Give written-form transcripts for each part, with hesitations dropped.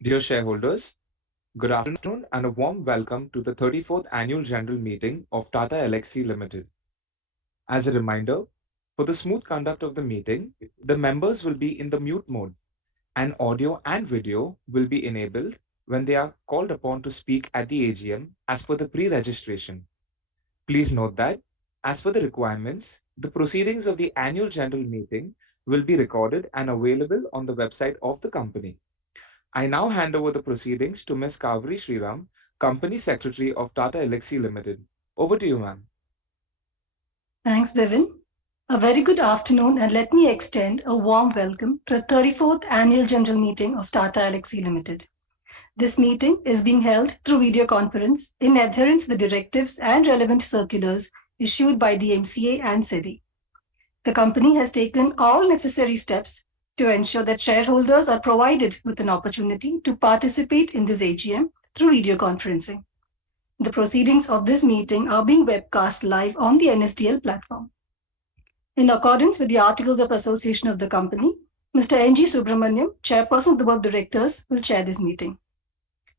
Dear shareholders, good afternoon and a warm welcome to the 34th Annual General Meeting of Tata Elxsi Limited. As a reminder, for the smooth conduct of the meeting, the members will be in the mute mode and audio and video will be enabled when they are called upon to speak at the AGM as per the pre-registration. Please note that, as per the requirements, the proceedings of the Annual General Meeting will be recorded and available on the website of the company. I now hand over the proceedings to Ms. Kaveri Sriram, Company Secretary of Tata Elxsi Limited. Over to you, ma'am. Thanks, Bevin. A very good afternoon, and let me extend a warm welcome to the 34th Annual General Meeting of Tata Elxsi Limited. This meeting is being held through video conference in adherence to the directives and relevant circulars issued by the MCA and SEBI. The company has taken all necessary steps to ensure that shareholders are provided with an opportunity to participate in this AGM through video conferencing. The proceedings of this meeting are being webcast live on the NSDL platform. In accordance with the Articles of Association of the company, Mr. N.G. Subramaniam, Chairperson of the Board of Directors, will chair this meeting.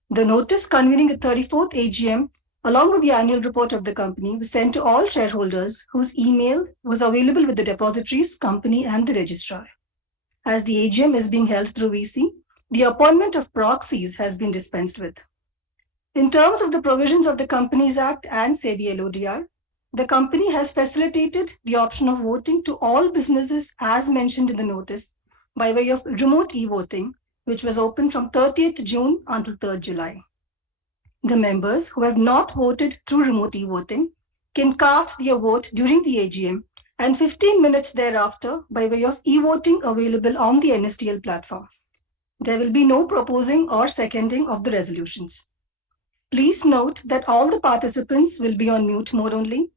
The notice convening the 34th AGM, along with the annual report of the company, was sent to all shareholders whose email was available with the depositories, company, and the registrar. As the AGM is being held through VC, the appointment of proxies has been dispensed with. In terms of the provisions of the Companies Act and SEBI LODR, the company has facilitated the option of voting to all businesses as mentioned in the notice by way of remote e-voting, which was open from 30th June until 3rd July. The members who have not voted through remote e-voting can cast their vote during the AGM and 15 minutes thereafter by way of e-voting available on the NSDL platform. There will be no proposing or seconding of the resolutions. Please note that all the participants will be on mute mode only.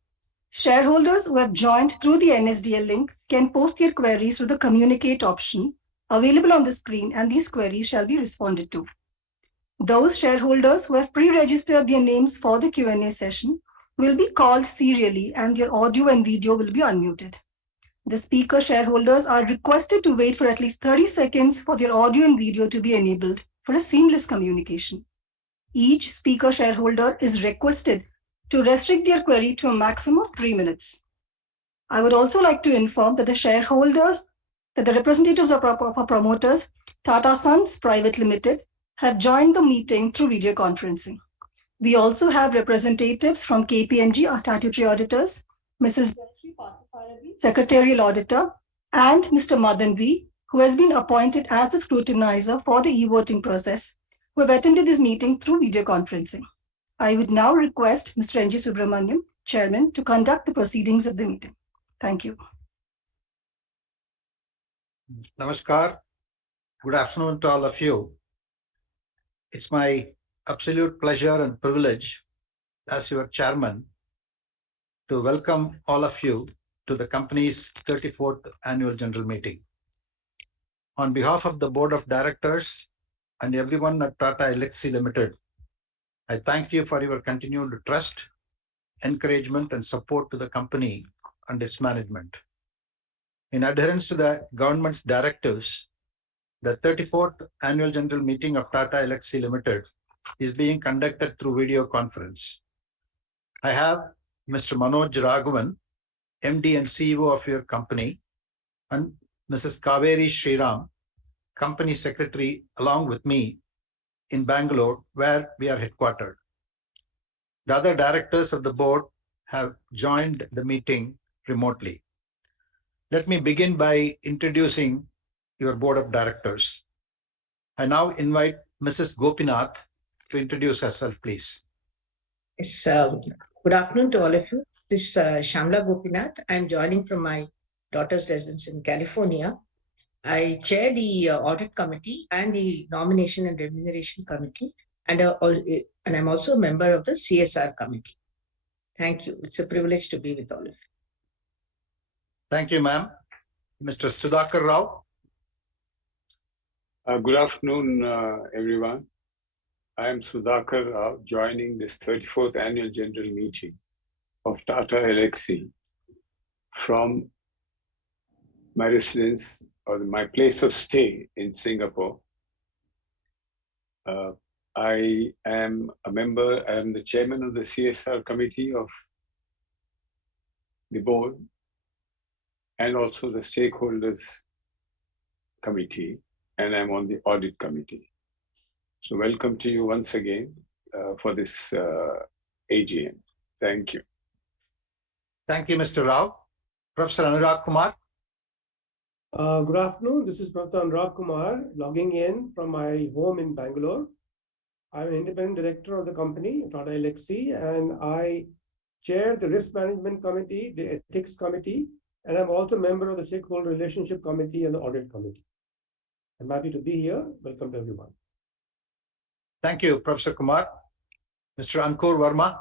Shareholders who have joined through the NSDL link can post their queries through the communicate option available on the screen, and these queries shall be responded to. Those shareholders who have pre-registered their names for the Q&A session will be called serially and their audio and video will be unmuted. The speaker shareholders are requested to wait for at least 30 seconds for their audio and video to be enabled for a seamless communication. Each speaker shareholder is requested to restrict their query to a maximum of 3 minutes. I would also like to inform that the representatives of our promoters, Tata Sons Private Limited, have joined the meeting through video conferencing. We also have representatives from KPMG, our statutory auditors, Mrs. Secretarial Auditor, and Mr. Madan V, who has been appointed as a scrutinizer for the e-voting process, who have attended this meeting through video conferencing. I would now request Mr. N.G. Subramaniam, Chairman, to conduct the proceedings of the meeting. Thank you. Namaskar. Good afternoon to all of you. It's my absolute pleasure and privilege as your chairman to welcome all of you to the company's 34th annual general meeting. On behalf of the board of directors and everyone at Tata Elxsi Limited, I thank you for your continued trust, encouragement, and support to the company and its management. In adherence to the government's directives, the 34th annual general meeting of Tata Elxsi Limited is being conducted through video conference. I have Mr. Manoj Raghavan, MD and CEO of your company, and Mrs. Kaveri Sriram, Company Secretary, along with me in Bangalore, where we are headquartered. The other directors of the board have joined the meeting remotely. Let me begin by introducing your board of directors. I now invite Mrs. Gopinath to introduce herself, please. Yes, good afternoon to all of you. This is Shamla Gopinath. I'm joining from my daughter's residence in California. I chair the audit committee and the nomination and remuneration committee, and I'm also a member of the CSR committee. Thank you. It's a privilege to be with all of you. Thank you, ma'am. Mr. Sudhakar Rao. Good afternoon, everyone. I am Sudhakar Rao, joining this 34th annual general meeting of Tata Elxsi from my residence or my place of stay in Singapore. I am the chairman of the CSR committee of the board and also the stakeholders committee, and I'm on the audit committee. So welcome to you once again for this AGM. Thank you. Thank you, Mr. Rao. Professor Anurag Kumar. Good afternoon. This is Professor Anurag Kumar logging in from my home in Bangalore. I'm an independent director of the company, Tata Elxsi, and I chair the risk management committee, the ethics committee, and I'm also a member of the stakeholder relationship committee and the audit committee. I'm happy to be here. Welcome to everyone. Thank you, Professor Kumar. Mr. Ankur Verma.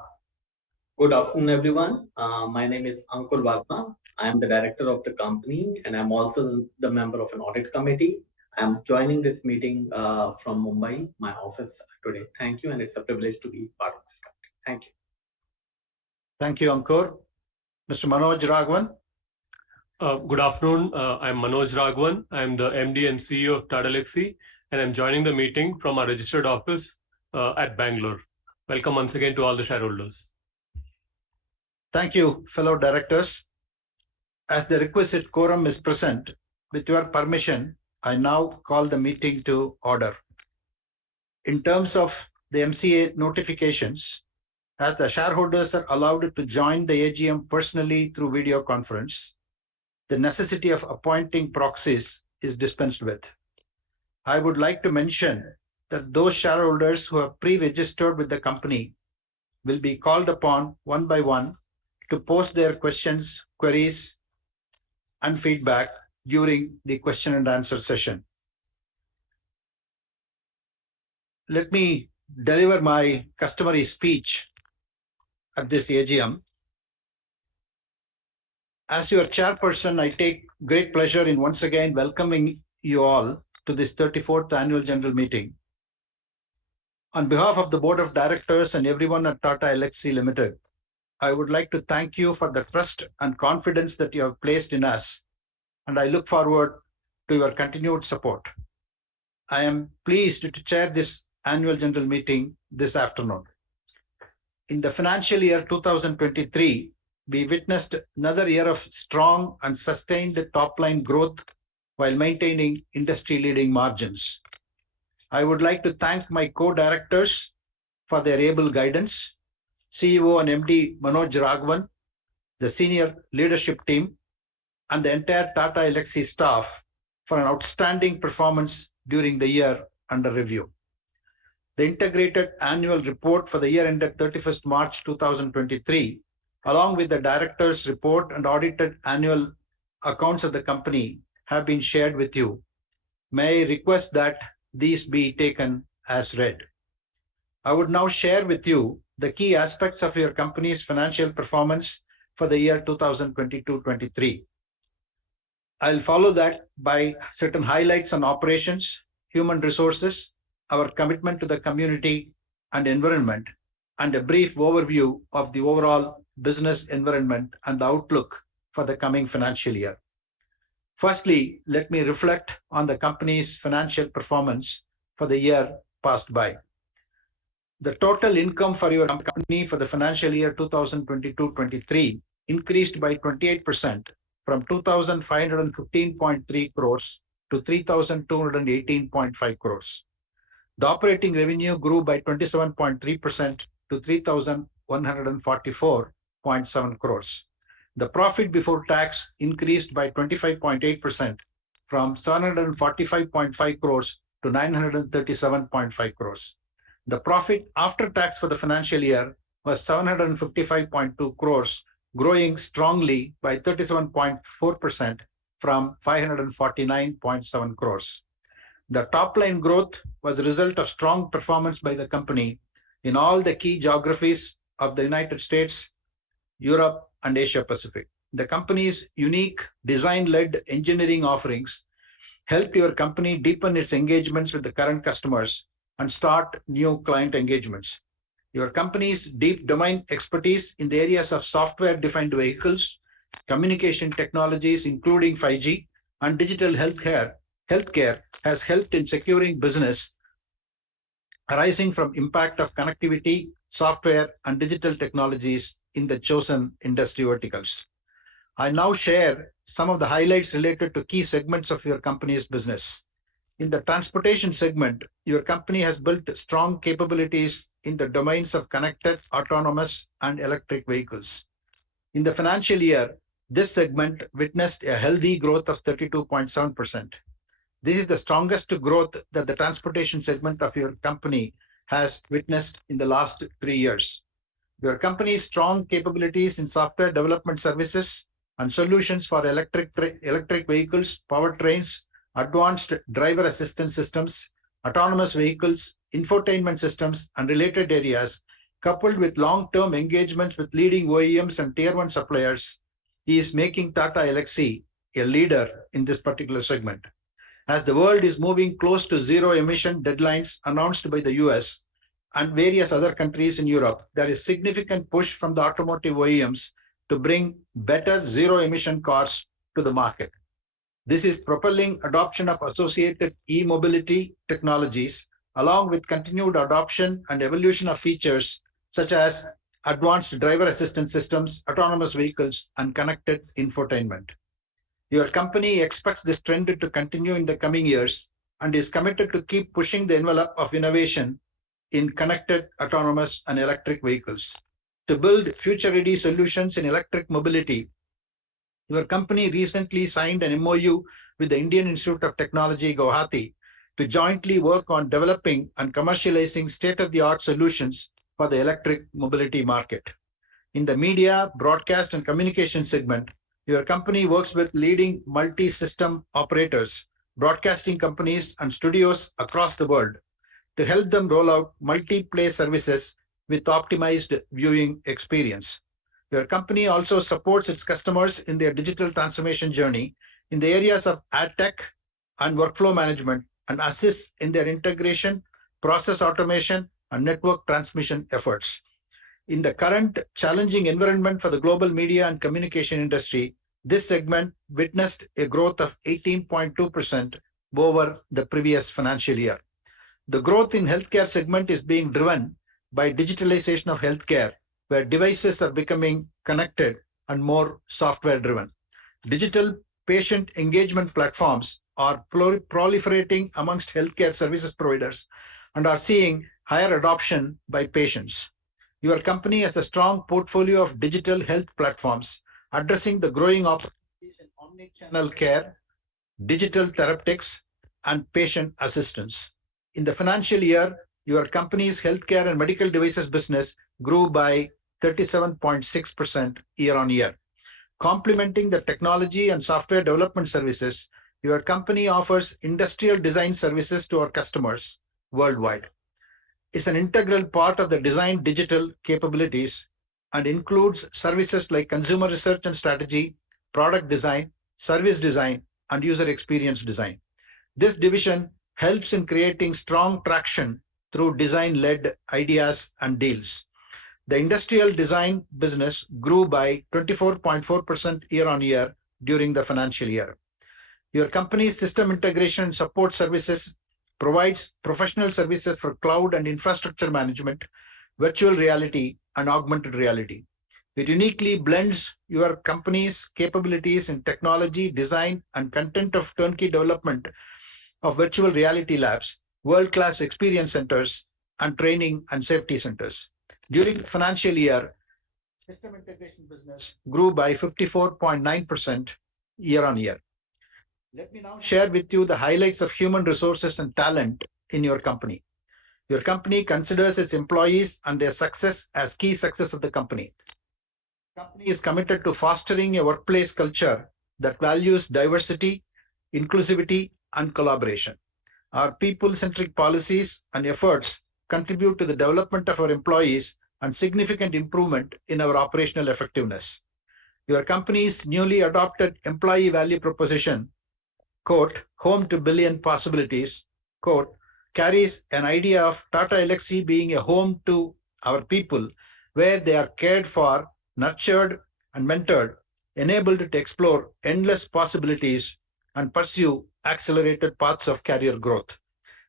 Good afternoon, everyone. My name is Ankur Varma. I am the director of the company, and I'm also the member of an audit committee. I'm joining this meeting from Mumbai, my office today. Thank you, and it's a privilege to be part of this committee. Thank you. Thank you, Ankur. Mr. Manoj Raghavan. Good afternoon. I'm Manoj Raghavan. I'm the MD and CEO of Tata Elxsi, and I'm joining the meeting from our registered office at Bangalore. Welcome once again to all the shareholders. Thank you, fellow directors. As the requisite quorum is present, with your permission, I now call the meeting to order. In terms of the MCA notifications, as the shareholders are allowed to join the AGM personally through video conference, the necessity of appointing proxies is dispensed with. I would like to mention that those shareholders who have pre-registered with the company will be called upon one by one to post their questions, queries, and feedback during the question and answer session. Let me deliver my customary speech at this AGM. As your chairperson, I take great pleasure in once again welcoming you all to this 34th annual general meeting. On behalf of the board of directors and everyone at Tata Elxsi Limited, I would like to thank you for the trust and confidence that you have placed in us, and I look forward to your continued support. I am pleased to chair this annual general meeting this afternoon. In the financial year 2023, we witnessed another year of strong and sustained top-line growth while maintaining industry-leading margins. I would like to thank my co-directors for their able guidance, CEO and MD Manoj Raghavan, the senior leadership team, and the entire Tata Elxsi staff for an outstanding performance during the year under review. The integrated annual report for the year ended 31st March 2023, along with the director's report and audited annual accounts of the company, have been shared with you. May I request that these be taken as read. I would now share with you the key aspects of your company's financial performance for the year 2022-23. I'll follow that by certain highlights on operations, human resources, our commitment to the community and environment, and a brief overview of the overall business environment and the outlook for the coming financial year. Firstly, let me reflect on the company's financial performance for the year passed by. The total income for your company for the financial year 2022-23 increased by 28% from 2,515.3 crores to 3,218.5 crores. The operating revenue grew by 27.3% to 3,144.7 crores. The profit before tax increased by 25.8% from 745.5 crores to 937.5 crores. The profit after tax for the financial year was 755.2 crores, growing strongly by 37.4% from 549.7 crores. The top line growth was a result of strong performance by the company in all the key geographies of the United States, Europe, and Asia Pacific. The company's unique design-led engineering offerings helped your company deepen its engagements with the current customers and start new client engagements. Your company's deep domain expertise in the areas of software-defined vehicles, communication technologies, including 5G, and digital healthcare has helped in securing business arising from impact of connectivity, software, and digital technologies in the chosen industry verticals. I now share some of the highlights related to key segments of your company's business. In the transportation segment, your company has built strong capabilities in the domains of connected, autonomous, and electric vehicles. In the financial year, this segment witnessed a healthy growth of 32.7%. This is the strongest growth that the transportation segment of your company has witnessed in the last 3 years. Your company's strong capabilities in software development services and solutions for electric vehicles, powertrains, advanced driver assistance systems, autonomous vehicles, infotainment systems, and related areas, coupled with long-term engagements with leading OEMs and Tier 1 suppliers, is making Tata Elxsi a leader in this particular segment. As the world is moving close to zero emission deadlines announced by the US and various other countries in Europe, there is significant push from the automotive OEMs to bring better zero emission cars to the market. This is propelling adoption of associated e-mobility technologies, along with continued adoption and evolution of features such as advanced driver assistance systems, autonomous vehicles, and connected infotainment. Your company expects this trend to continue in the coming years and is committed to keep pushing the envelope of innovation in connected, autonomous, and electric vehicles. To build future-ready solutions in electric mobility, your company recently signed an MOU with the Indian Institute of Technology, Guwahati, to jointly work on developing and commercializing state-of-the-art solutions for the electric mobility market. In the media, broadcast, and communication segment, your company works with leading multi-system operators, broadcasting companies, and studios across the world to help them roll out multi-play services with optimized viewing experience. Your company also supports its customers in their digital transformation journey in the areas of ad tech and workflow management and assists in their integration, process automation, and network transmission efforts. In the current challenging environment for the global media and communication industry, this segment witnessed a growth of 18.2% over the previous financial year. The growth in healthcare segment is being driven by digitalization of healthcare, where devices are becoming connected and more software driven. Digital patient engagement platforms are proliferating amongst healthcare services providers and are seeing higher adoption by patients. Your company has a strong portfolio of digital health platforms addressing the growing opportunities in omni-channel care, digital therapeutics, and patient assistance. In the financial year, your company's healthcare and medical devices business grew by 37.6% year on year. Complementing the technology and software development services, your company offers industrial design services to our customers worldwide. It's an integral part of the design digital capabilities and includes services like consumer research and strategy, product design, service design, and user experience design. This division helps in creating strong traction through design-led ideas and deals. The industrial design business grew by 24.4% year on year during the financial year. Your company's system integration and support services provides professional services for cloud and infrastructure management, virtual reality, and augmented reality. It uniquely blends your company's capabilities in technology, design, and content of turnkey development of virtual reality labs, world-class experience centers, and training and safety centers. During the financial year, system integration business grew by 54.9% year on year. Let me now share with you the highlights of human resources and talent in your company. Your company considers its employees and their success as key success of the company. The company is committed to fostering a workplace culture that values diversity, inclusivity, and collaboration. Our people-centric policies and efforts contribute to the development of our employees and significant improvement in our operational effectiveness. Your company's newly adopted employee value proposition, quote, home to billion possibilities, quote, carries an idea of Tata Elxsi being a home to our people where they are cared for, nurtured, and mentored, enabled to explore endless possibilities and pursue accelerated paths of career growth.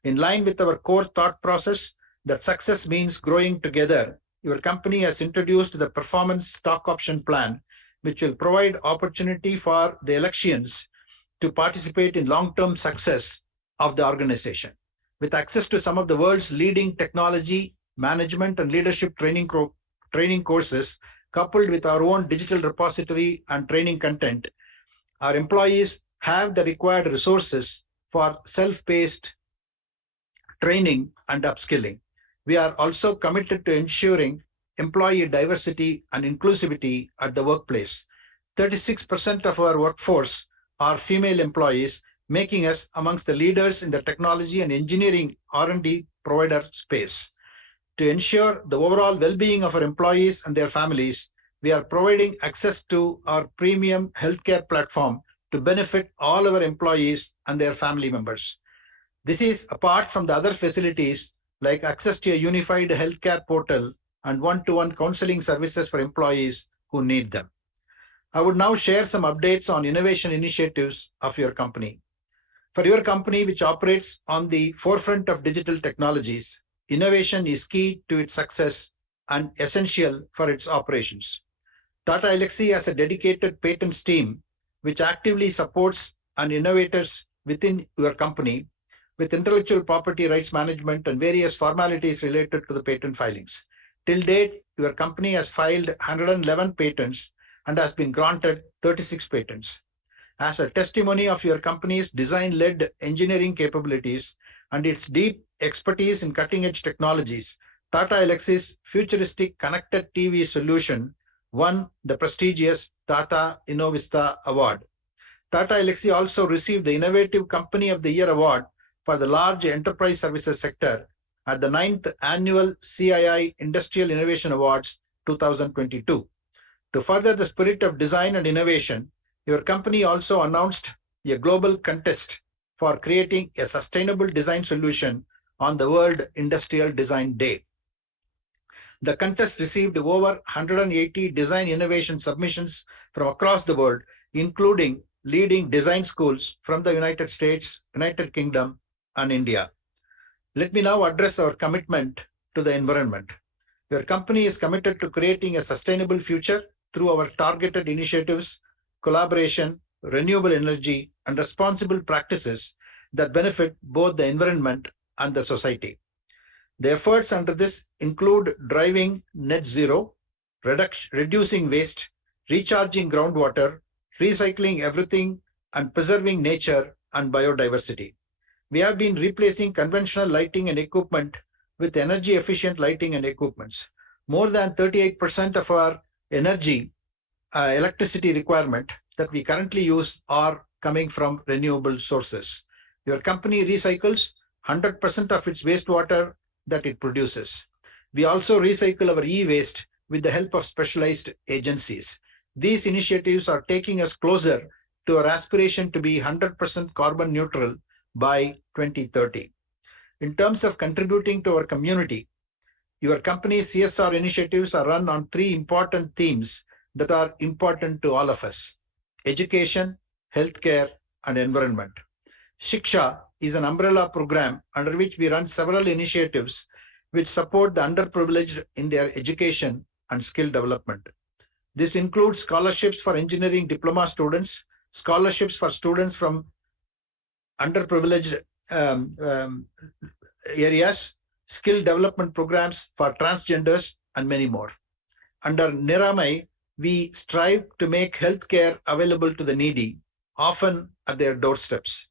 In line with our core thought process, that success means growing together, your company has introduced the performance stock option plan, which will provide opportunity for the Elxians to participate in long-term success of the organization. With access to some of the world's leading technology, management, and leadership training courses, coupled with our own digital repository and training content, our employees have the required resources for self-paced training and upskilling. We are also committed to ensuring employee diversity and inclusivity at the workplace. 36% of our workforce are female employees, making us amongst the leaders in the technology and engineering R&D provider space. To ensure the overall well-being of our employees and their families, we are providing access to our premium healthcare platform to benefit all our employees and their family members. This is apart from the other facilities like access to a unified healthcare portal and one-to-one counseling services for employees who need them. I would now share some updates on innovation initiatives of your company. For your company, which operates on the forefront of digital technologies, innovation is key to its success and essential for its operations. Tata Elxsi has a dedicated patents team which actively supports and innovators within your company with intellectual property rights management and various formalities related to the patent filings. Till date, your company has filed 111 patents and has been granted 36 patents. As a testimony of your company's design-led engineering capabilities and its deep expertise in cutting-edge technologies, Tata Elxsi's futuristic connected TV solution won the prestigious Tata Innovista Award. Tata Elxsi also received the Innovative Company of the Year Award for the large enterprise services sector at the 9th Annual CII Industrial Innovation Awards 2022. To further the spirit of design and innovation, your company also announced a global contest for creating a sustainable design solution on the World Industrial Design Day. The contest received over 180 design innovation submissions from across the world, including leading design schools from the United States, United Kingdom, and India. Let me now address our commitment to the environment. Your company is committed to creating a sustainable future through our targeted initiatives, collaboration, renewable energy, and responsible practices that benefit both the environment and the society. The efforts under this include driving net zero, reducing waste, recharging groundwater, recycling everything, and preserving nature and biodiversity. We have been replacing conventional lighting and equipment with energy efficient lighting and equipments. More than 38% of our electricity requirement that we currently use are coming from renewable sources. Your company recycles 100% of its wastewater that it produces. We also recycle our e-waste with the help of specialized agencies. These initiatives are taking us closer to our aspiration to be 100% carbon neutral by 2030. In terms of contributing to our community, your company's CSR initiatives are run on three important themes that are important to all of us: education, healthcare, and environment. Shiksha is an umbrella program under which we run several initiatives which support the underprivileged in their education and skill development. This includes scholarships for engineering diploma students, scholarships for students from underprivileged areas, skill development programs for transgenders, and many more. Under Niramai, we strive to make healthcare available to the needy, often at their doorsteps.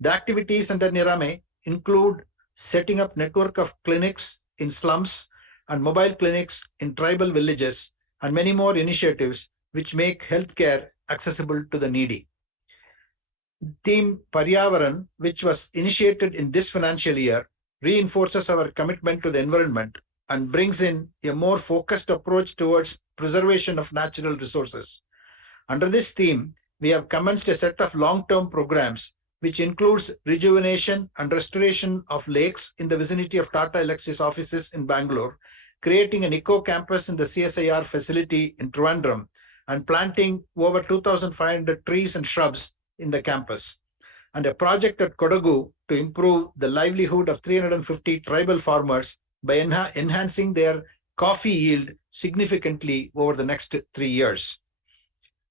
The activities under Niramai include setting up network of clinics in slums and mobile clinics in tribal villages, and many more initiatives which make healthcare accessible to the needy. Theme Paryavaran, which was initiated in this financial year, reinforces our commitment to the environment and brings in a more focused approach towards preservation of natural resources. Under this theme, we have commenced a set of long-term programs which includes rejuvenation and restoration of lakes in the vicinity of Tata Elxsi's offices in Bangalore, creating an eco-campus in the CSIR facility in Trivandrum, and planting over 2,500 trees and shrubs in the campus, and a project at Kodagu to improve the livelihood of 350 tribal farmers by enhancing their coffee yield significantly over the next 3 years.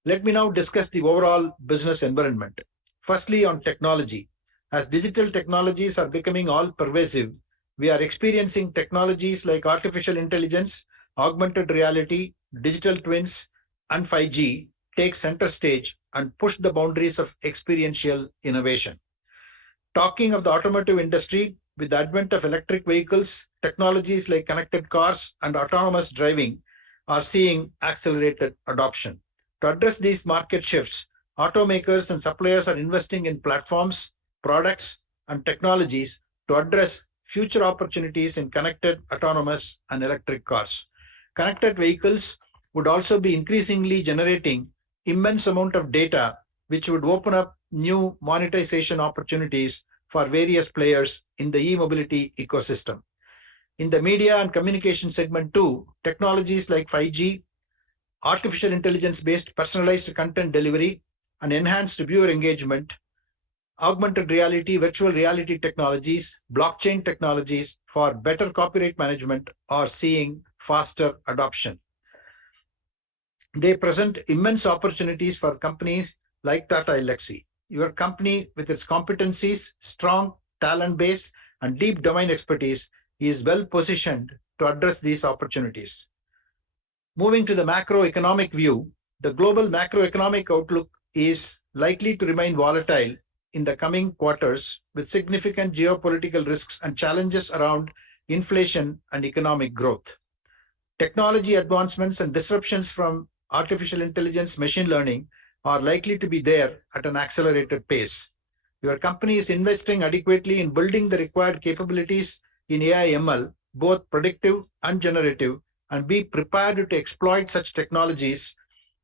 Let me now discuss the overall business environment. Firstly, on technology. As digital technologies are becoming all pervasive, we are experiencing technologies like artificial intelligence, augmented reality, digital twins, and 5G take center stage and push the boundaries of experiential innovation. Talking of the automotive industry, with the advent of electric vehicles, technologies like connected cars and autonomous driving are seeing accelerated adoption. To address these market shifts, automakers and suppliers are investing in platforms, products, and technologies to address future opportunities in connected, autonomous, and electric cars. Connected vehicles would also be increasingly generating immense amount of data, which would open up new monetization opportunities for various players in the e-mobility ecosystem. In the media and communication segment too, technologies like 5G, artificial intelligence-based personalized content delivery, and enhanced viewer engagement, augmented reality, virtual reality technologies, blockchain technologies for better copyright management are seeing faster adoption. They present immense opportunities for companies like Tata Elxsi. Your company, with its competencies, strong talent base, and deep domain expertise, is well positioned to address these opportunities. Moving to the macroeconomic view, the global macroeconomic outlook is likely to remain volatile in the coming quarters, with significant geopolitical risks and challenges around inflation and economic growth. Technology advancements and disruptions from artificial intelligence, machine learning are likely to be there at an accelerated pace. Your company is investing adequately in building the required capabilities in AI ML, both predictive and generative, and be prepared to exploit such technologies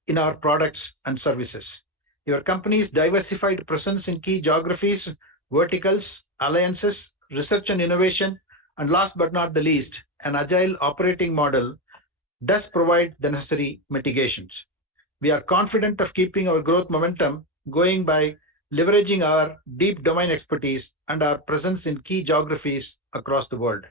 in our products and services. Your company's diversified presence in key geographies, verticals, alliances, research and innovation, and last but not the least, an agile operating model does provide the necessary mitigations. We are confident of keeping our growth momentum going by leveraging our deep domain expertise and our presence in key geographies across the world.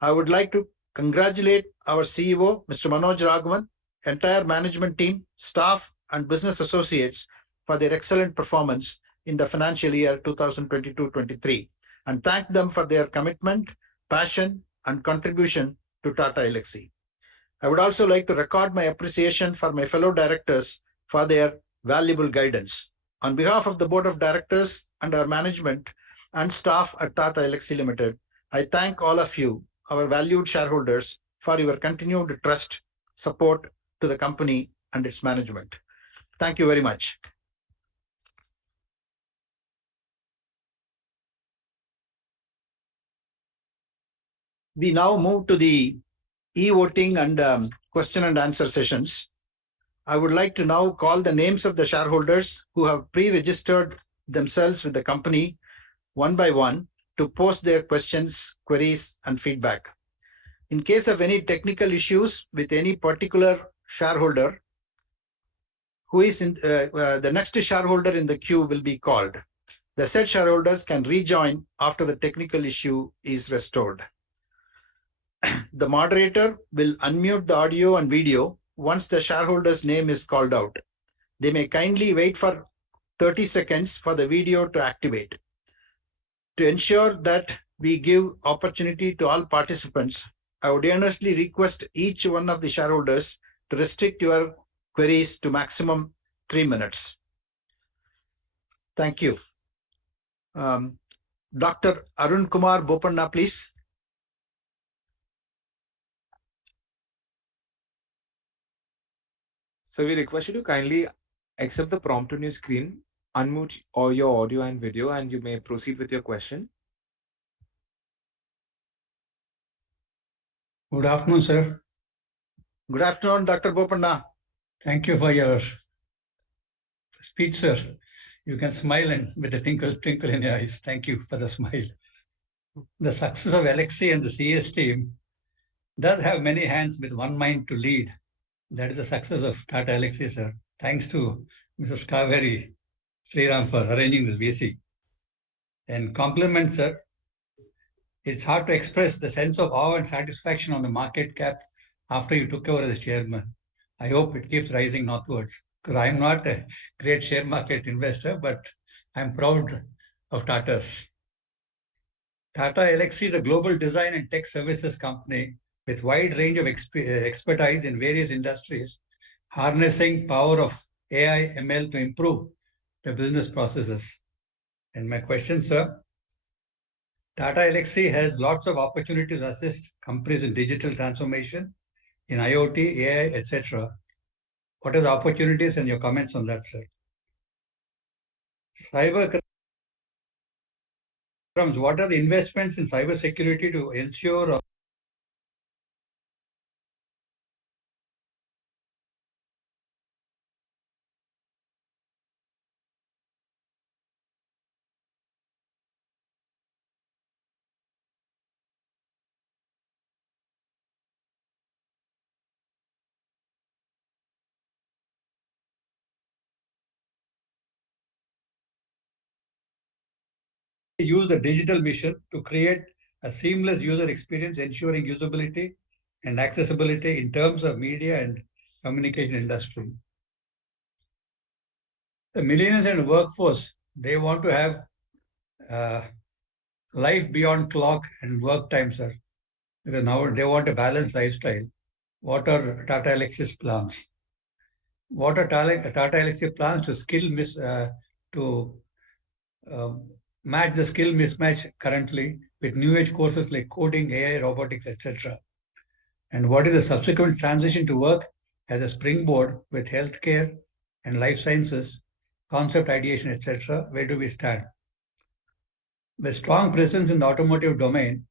I would like to congratulate our CEO, Mr. Manoj Raghavan, entire management team, staff, and business associates for their excellent performance in the financial year 2022-23, and thank them for their commitment, passion, and contribution to Tata Elxsi. I would also like to record my appreciation for my fellow directors for their valuable guidance. On behalf of the Board of Directors and our management and staff at Tata Elxsi Limited, I thank all of you, our valued shareholders, for your continued trust, support to the company and its management. Thank you very much. We now move to the e-voting and question and answer sessions. I would like to now call the names of the shareholders who have pre-registered themselves with the company one by one to post their questions, queries, and feedback. In case of any technical issues with any particular shareholder, who is in the next shareholder in the queue will be called. The said shareholders can rejoin after the technical issue is restored. The moderator will unmute the audio and video once the shareholder's name is called out. They may kindly wait for 30 seconds for the video to activate. To ensure that we give opportunity to all participants, I would earnestly request each one of the shareholders to restrict your queries to maximum 3 minutes. Thank you. Dr. Arun Kumar Bopanna, please. So we request you to kindly accept the prompt on your screen, unmute all your audio and video, and you may proceed with your question. Good afternoon, sir. Good afternoon, Dr. Bopanna. Thank you for your speech, sir. You can smile and with a twinkle in your eyes. Thank you for the smile. The success of Elxsi and the CS team does have many hands with one mind to lead. That is the success of Tata Elxsi, sir. Thanks to Mrs. Kaveri Sriram for arranging this VC. And compliments, sir. it's hard to express the sense of awe and satisfaction on the market cap after you took over as chairman. I hope it keeps rising northwards, because I'm not a great share market investor, but I'm proud of Tata's. Tata Elxsi is a global design and tech services company with wide range of expertise in various industries, harnessing power of AI ML to improve the business processes. And my question, sir, Tata Elxsi has lots of opportunities to assist companies in digital transformation, in IoT, AI, etc. What are the opportunities and your comments on that, sir? Cyber crimes, what are the investments in cyber security to ensure use the digital mission to create a seamless user experience, ensuring usability and accessibility in terms of media and communication industry? The millennials and workforce, they want to have life beyond clock and work time, sir, because now they want a balanced lifestyle. What are Tata Elxsi's plans? What are Tata Elxsi plans to match the skill mismatch currently with new age courses like coding, AI, robotics, etc.? And what is the subsequent transition to work as a springboard with healthcare and life sciences, concept ideation, etc.? Where do we stand? With strong presence in the automotive domain,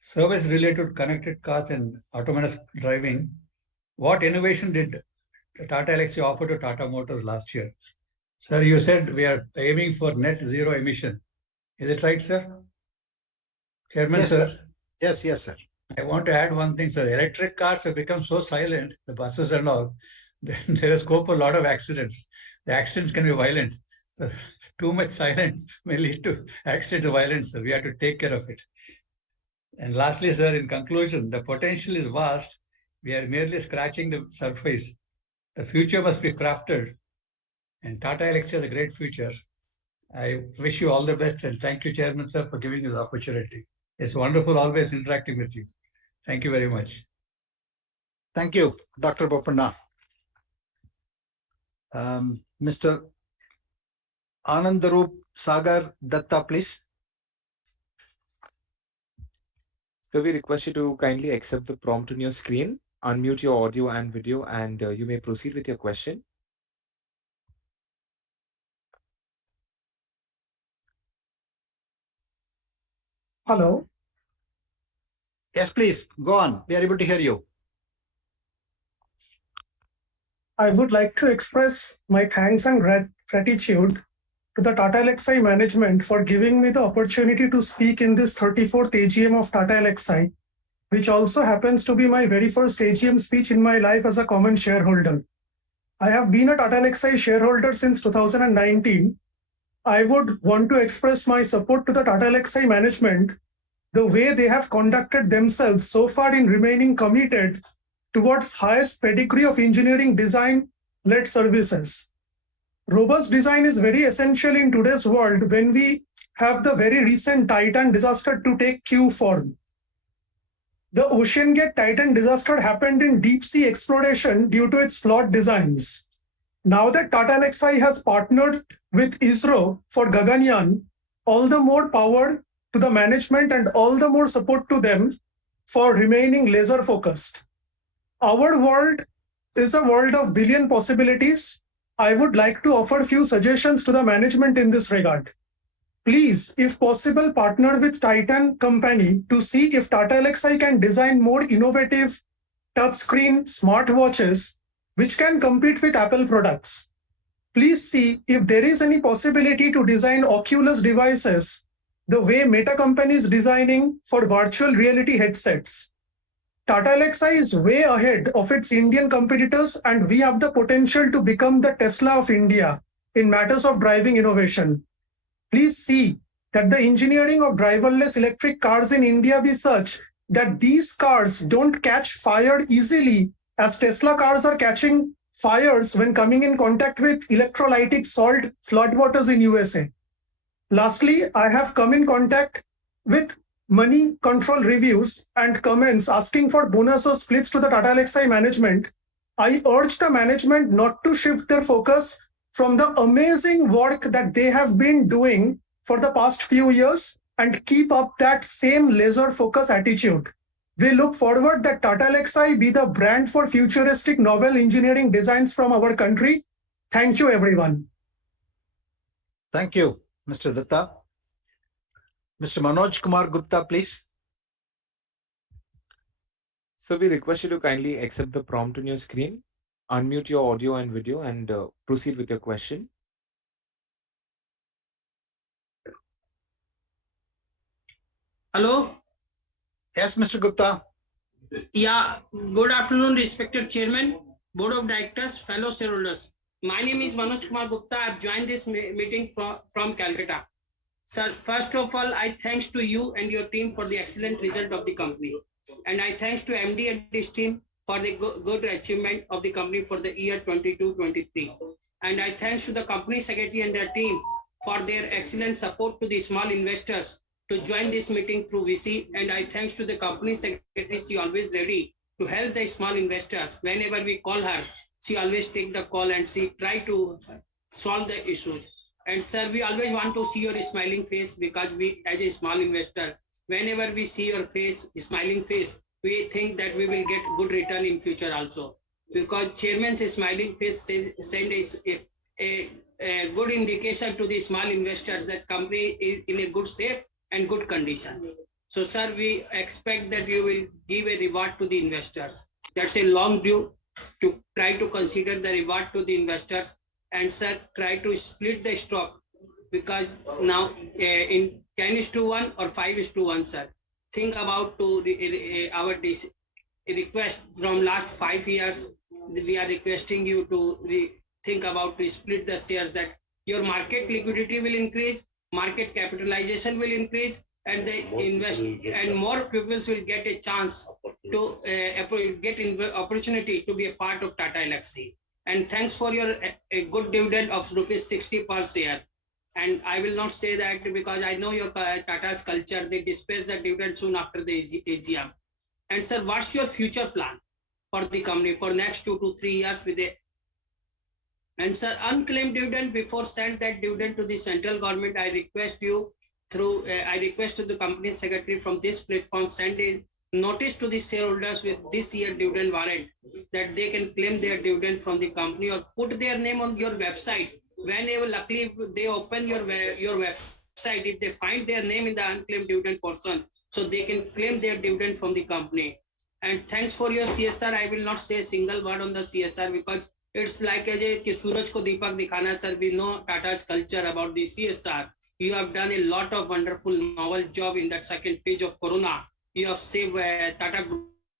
service related to connected cars and autonomous driving, what innovation did Tata Elxsi offer to Tata Motors last year? Sir, you said we are aiming for net zero emission. Is it right, sir? Chairman, Yes, sir. sir. Yes, sir. I want to add one thing, sir. Electric cars have become so silent, the buses and all, there is scope for a lot of accidents. The accidents can be violent. So, too much silence may lead to accidents of violence. So we have to take care of it. And lastly, sir, in conclusion, the potential is vast. We are merely scratching the surface. The future must be crafted. And Tata Elxsi has a great future. I wish you all the best and thank you, Chairman, sir, for giving this opportunity. It's wonderful always interacting with you. Thank you very much. Thank you, Dr. Bopanna. Mr. Anandaroop Sagar Datta, please. So we request you to kindly accept the prompt on your screen, unmute your audio and video, and you may proceed with your question. Hello. Yes, please, go on. We are able to hear you. I would like to express my thanks and gratitude to the Tata Elxsi management for giving me the opportunity to speak in this 34th AGM of Tata Elxsi, which also happens to be my very first AGM speech in my life as a common shareholder. I have been a Tata Elxsi shareholder since 2019. I would want to express my support to the Tata Elxsi management, the way they have conducted themselves so far in remaining committed towards highest pedigree of engineering design-led services. Robust design is very essential in today's world when we have the very recent Titan disaster to take cue from. The OceanGate Titan disaster happened in deep sea exploration due to its flawed designs. Now that Tata Elxsi has partnered with ISRO for Gaganyaan, all the more power to the management and all the more support to them for remaining laser focused. Our world is a world of billion possibilities. I would like to offer a few suggestions to the management in this regard. Please, if possible, partner with Titan company to see if Tata Elxsi can design more innovative touchscreen smartwatches which can compete with Apple products. Please see if there is any possibility to design Oculus devices the way Meta company is designing for virtual reality headsets. Tata Elxsi is way ahead of its Indian competitors, and we have the potential to become the Tesla of India in matters of driving innovation. Please see that the engineering of driverless electric cars in India be such that these cars don't catch fire easily, as Tesla cars are catching fires when coming in contact with electrolytic salt floodwaters in USA. Lastly, I have come in contact with money control reviews and comments asking for bonus or splits to the Tata Elxsi management. I urge the management not to shift their focus from the amazing work that they have been doing for the past few years and keep up that same laser focus attitude. We look forward that Tata Elxsi be the brand for futuristic novel engineering designs from our country. Thank you, everyone. Thank you, Mr. Datta. Mr. Manoj Kumar Gupta, please. So we request you to kindly accept the prompt on your screen, unmute your audio and video, and proceed with your question. Hello. Yes, Mr. Gupta. Yeah, good afternoon, respected Chairman, Board of Directors, fellow shareholders. My name is Manoj Kumar Gupta. I've joined this meeting from Calcutta. Sir, first of all, I thanks to you and your team for the excellent result of the company. And I thanks to MD and his team for the good achievement of the company for the year 22-23. And I thanks to the company secretary and their team for their excellent support to the small investors to join this meeting through VC. And I thanks to the company secretary, she always ready to help the small investors. Whenever we call her, she always take the call and she try to solve the issues. And sir, we always want to see your smiling face because we, as a small investor, whenever we see your face, smiling face, we think that we will get good return in future also. Because chairman's smiling face send a good indication to the small investors that company is in a good shape and good condition. So sir, we expect that you will give a reward to the investors. That's a long due to try to consider the reward to the investors, and sir, try to split the stock because now in 10:1 or 5:1, sir. Think about to our request from last 5 years. We are requesting you to think about to split the shares, that your market liquidity will increase, market capitalization will increase, and the invest and more people will get a chance to get opportunity to be a part of Tata Elxsi. And thanks for your a good dividend of rupees 60 per share. And I will not say that because I know your Tata's culture, they disperse the dividend soon after the AGM. And sir, what's your future plan for the company for next 2 to 3 years with a, and sir, unclaimed dividend, before send that dividend to the central government, I request you through, I request to the company secretary from this platform, send a notice to the shareholders with this year dividend warrant that they can claim their dividend from the company or put their name on your website. Whenever luckily if they open your website, if they find their name in the unclaimed dividend portion, so they can claim their dividend from the company. And thanks for your CSR. I will not say a single word on the CSR because it's like a कि सूरज को दीपक दिखाना, sir. We know Tata's culture about the CSR. You have done a lot of wonderful novel job in that second phase of Corona. You have saved, Tata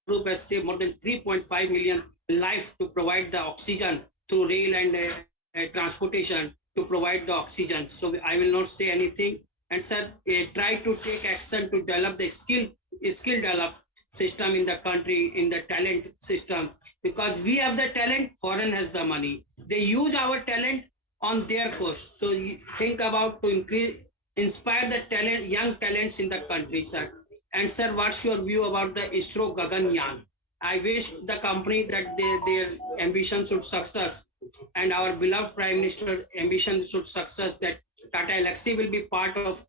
Group has saved more than 3.5 million life to provide the oxygen through rail and transportation to provide the oxygen. So I will not say anything. And sir, try to take action to develop the skill develop system in the country, in the talent system, because we have the talent, foreign has the money. They use our talent on their cost. So think about to inspire the talent, young talents in the country, sir. And sir, what's your view about the ISRO Gaganyaan? I wish the company that their ambition should success, and our beloved Prime Minister ambition should success, that Tata Elxsi will be part of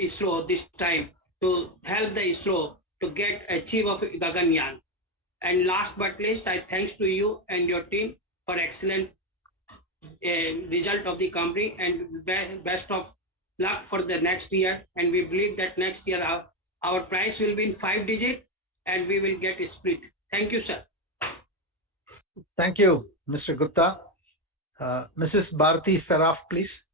ISRO this time to help the ISRO to get achieve of Gaganyaan. And last but least, I thanks to you and your team for excellent result of the company, and best of luck for the next year. And we believe that next year our price will be in 5 digit and we will get a split. Thank you, sir. Thank you, Mr. Gupta. Mrs. Bharati Saraf, please.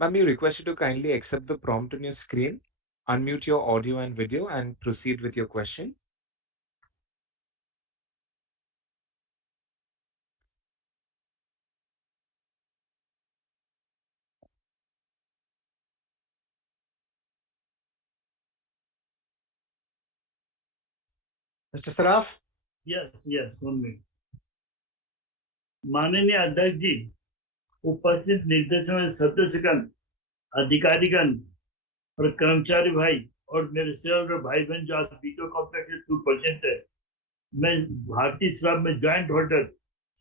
Ma'am, we request you to kindly accept the prompt on your screen, unmute your audio and video, and proceed with your question. Mr. Saraf? Yes, 1 minute. माननीय अध्यक्ष जी, उपस्थित निर्देशन सदस्यगण, अधिकारीगण और कर्मचारी भाई और मेरे शेयर भाई बहन जो आज वीडियो कॉन्फ्रेंस थ्रू प्रेजेंट है, मैं भारतीय श्राप में ज्वाइंट होल्डर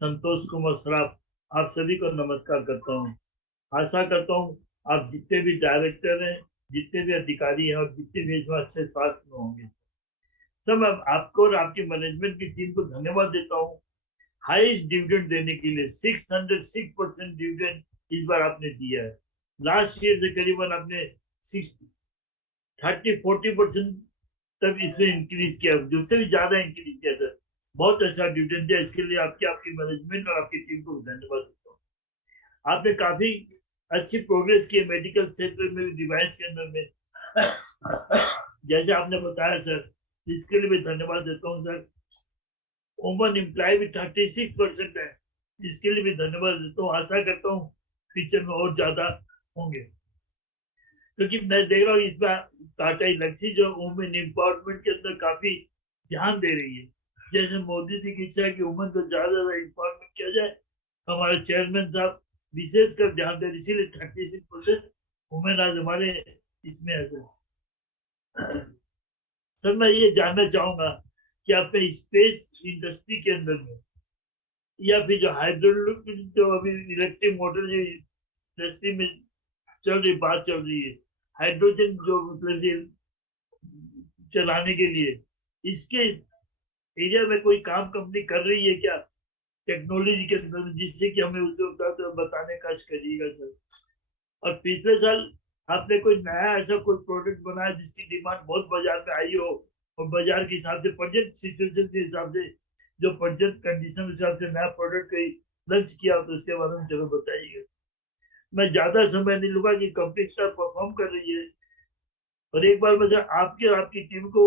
संतोष कुमार श्राप आप सभी को नमस्कार करता हूँ। आशा करता हूँ आप जितने भी डायरेक्टर हैं, जितने भी अधिकारी हैं और जितने भी इसमें अच्छे स्वास्थ्य में होंगे। सब आपको और आपकी मैनेजमेंट की टीम को धन्यवाद देता हूँ हाईएस्ट डिविडेंड देने के लिए। 606% डिविडेंड इस बार आपने दिया है। लास्ट ईयर से करीबन आपने 30-40% तक इसमें इंक्रीज किया, जिससे भी ज्यादा इंक्रीज किया सर। बहुत अच्छा डिविडेंड दिया, इसके लिए आपकी मैनेजमेंट और आपकी टीम को धन्यवाद देता हूँ। आपने काफी अच्छी प्रोग्रेस की है मेडिकल सेक्टर में, डिवाइस के अंदर में जैसे आपने बताया सर, इसके लिए भी धन्यवाद देता हूँ सर। वुमन एम्प्लॉय भी 36% है, इसके लिए भी धन्यवाद देता हूँ। आशा करता हूँ फ्यूचर में और ज्यादा होंगे, क्योंकि मैं देख रहा हूँ इस बार टाटा एल्क्सी जो वुमेन एम्पावरमेंट के अंदर काफी ध्यान दे रही है। जैसे मोदी जी की इच्छा है कि वुमेन को ज्यादा एम्पावरमेंट किया जाए, हमारे चेयरमैन साहब विशेषकर ध्यान दे रहे, इसीलिए 36% वुमेन आज हमारे इसमें है सर। मैं ये जानना चाहूंगा कि आपने स्पेस इंडस्ट्री के अंदर में या फिर जो हाइड्रोलिक जो अभी इलेक्ट्रिक मोटर जो इंडस्ट्री में बात चल रही है, हाइड्रोजन जो मतलब ये चलाने के लिए, इसके एरिया में कोई काम कंपनी कर रही है क्या टेक्नोलॉजी के अंदर, जिससे कि हमें उसे बताने का करिएगा सर। और पिछले साल आपने कोई नया ऐसा कोई प्रोडक्ट बनाया जिसकी डिमांड बहुत बाजार में आई हो और बाजार के हिसाब से प्रेजेंट सिचुएशन के हिसाब से जो प्रेजेंट कंडीशन के हिसाब से नया प्रोडक्ट कोई लॉन्च किया हो तो उसके बारे में जरूर बताइएगा। मैं ज्यादा समय नहीं लूंगा कि कंपनी इतना परफॉर्म कर रही है। और एक बार मैं सर आपकी और आपकी टीम को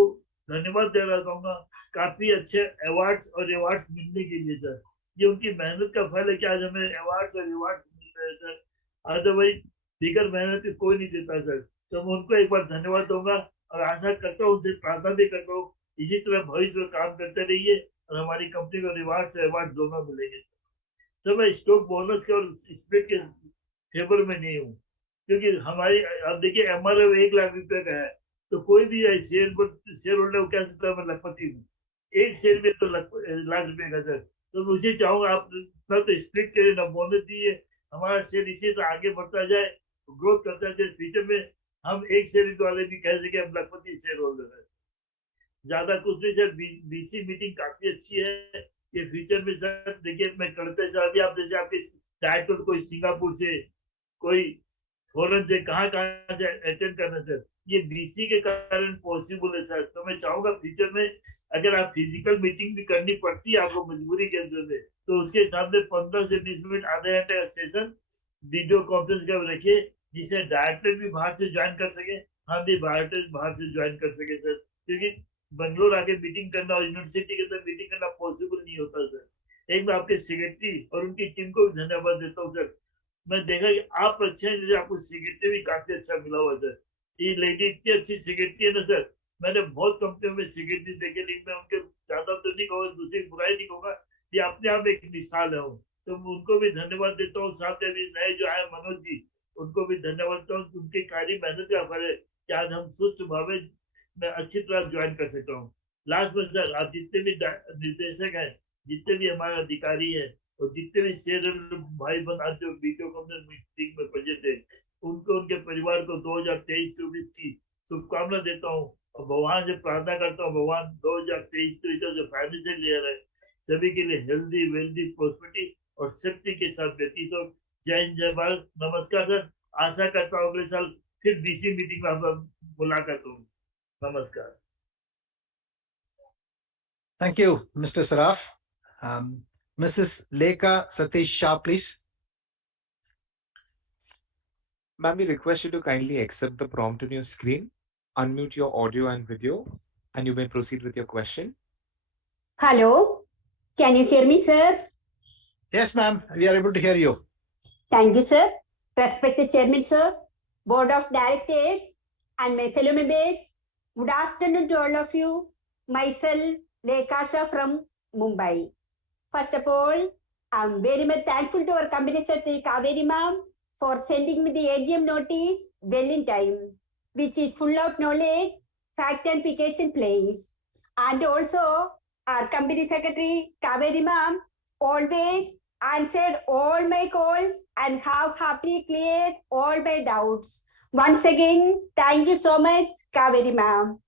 धन्यवाद देना चाहूंगा, काफी अच्छे अवार्ड्स और रिवार्ड्स मिलने के लिए सर। ये उनकी मेहनत का फल है कि आज हमें अवार्ड्स और रिवार्ड्स मिल रहे हैं सर। अदरवाइज बिगर मेहनत कोई नहीं देता सर। तो मैं उनको एक बार धन्यवाद दूंगा और आशा करता हूँ, उनसे प्रार्थना भी करता हूँ इसी तरह भविष्य में काम करते रहिए और हमारी कंपनी को रिवार्ड से अवार्ड दोनों मिलेंगे। तो मैं स्टॉक बोनस के और स्प्लिट के फेवर में नहीं हूँ, क्योंकि हमारी अब देखिए एमआरओ 1 लाख रुपए का है, तो कोई भी शेयर होल्डर को कह सकता है मैं लखपति हूँ। एक शेयर में तो लाख रुपए का सर। तो मुझे चाहूंगा आप ना तो स्प्लिट करिए ना बोनस दिए, हमारा शेयर इसी तरह आगे बढ़ता जाए, ग्रोथ करता जाए। फ्यूचर में हम एक शेयर वाले भी कह सके हम लखपति शेयर होल्डर है। ज्यादा कुछ नहीं सर। बीसी मीटिंग काफी अच्छी है। ये फ्यूचर में सर देखिए मैं करते सर, अभी आप जैसे आपके डायरेक्टर कोई सिंगापुर से, कोई फॉरेन से, कहाँ से अटेंड करना सर, ये बीसी के कारण पॉसिबल है सर। तो मैं चाहूंगा फ्यूचर में अगर आप फिजिकल मीटिंग भी करनी पड़ती है आपको मजबूरी के अंदर में, तो उसके हिसाब से 15 से 20 मिनट आधे घंटे का सेशन वीडियो कॉन्फ्रेंस का रखिए, जिसे डायरेक्टर भी बाहर से ज्वाइन कर सके, हम भी बाहर से ज्वाइन कर सके सर। क्योंकि बंगलोर आके मीटिंग करना और यूनिवर्सिटी के अंदर मीटिंग करना पॉसिबल नहीं होता सर। एक मैं आपके सेक्रेटरी और उनकी टीम को भी धन्यवाद देता हूँ सर। मैं देखा कि आप अच्छे हैं, जैसे आपको सेक्रेटरी भी काफी अच्छा मिला हुआ सर। ये लेडी इतनी अच्छी सेक्रेटरी है ना सर, मैंने बहुत कंपनियों में सेक्रेटरी देखे, लेकिन मैं उनके ज्यादा तो नहीं कहूँगा, दूसरी बुराई नहीं कहूँगा, ये अपने आप एक मिसाल है। तो मैं उनको भी धन्यवाद देता हूँ। साथ में अभी नए जो आए मनोज जी, उनको भी धन्यवाद देता हूँ। उनकी कार्य मेहनत का फल है कि आज हम सुस्त भावे में अच्छी तरह ज्वाइन कर सकता हूँ। लास्ट में सर, आप जितने भी निर्देशक हैं, जितने भी हमारे अधिकारी हैं और जितने भी शेयर भाई बहन आज जो वीडियो कॉन्फ्रेंस मीटिंग में बजे थे, उनको उनके परिवार को 2023-24 की शुभकामना देता हूँ और भगवान से प्रार्थना करता हूँ, भगवान 2023 तो इधर जो फाइनेंशियल ईयर है सभी के लिए हेल्दी वेल्दी प्रॉस्पेरिटी और सेफ्टी के साथ व्यतीत हो। जय हिंद, जय भारत, नमस्कार सर। आशा करता हूँ अगले साल फिर बीसी मीटिंग में आपका मुलाकात होगी। नमस्कार। Thank you, Mr. Saraf. Mrs. Lekha Satish Shah, please. Ma'am, we request you to kindly accept the prompt on your screen, unmute your audio and video, and you may proceed with your question. Hello, can you hear me, sir? Yes, ma'am, we are able to hear you. Thank you, sir. Respected Chairman, sir, Board of Directors, and my fellow members, good afternoon to all of you. Myself, Lekasha from Mumbai. First of all, I'm very much thankful to our company secretary Kaveri ma'am for sending me the AGM notice well in time, which is full of knowledge, fact and pickets in place. And also, our company secretary Kaveri ma'am always answered all my calls and have happily cleared all my doubts. Once again, thank you so much, Kaveri ma'am.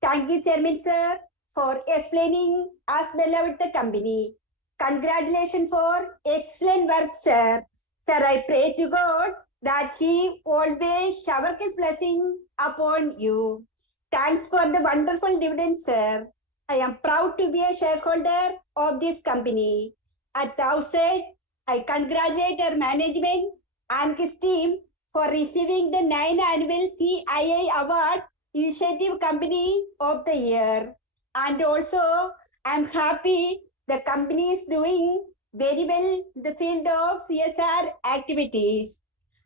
Thank you, Chairman sir, for explaining us well about the company. Congratulations for excellent work, sir. Sir, I pray to God that He always shower His blessing upon you. Thanks for the wonderful dividend, sir. I am proud to be a shareholder of this company. At the outset, I congratulate our management and his team for receiving the 9th annual CII Award Initiative Company of the Year. And also, I'm happy the company is doing very well in the field of CSR activities.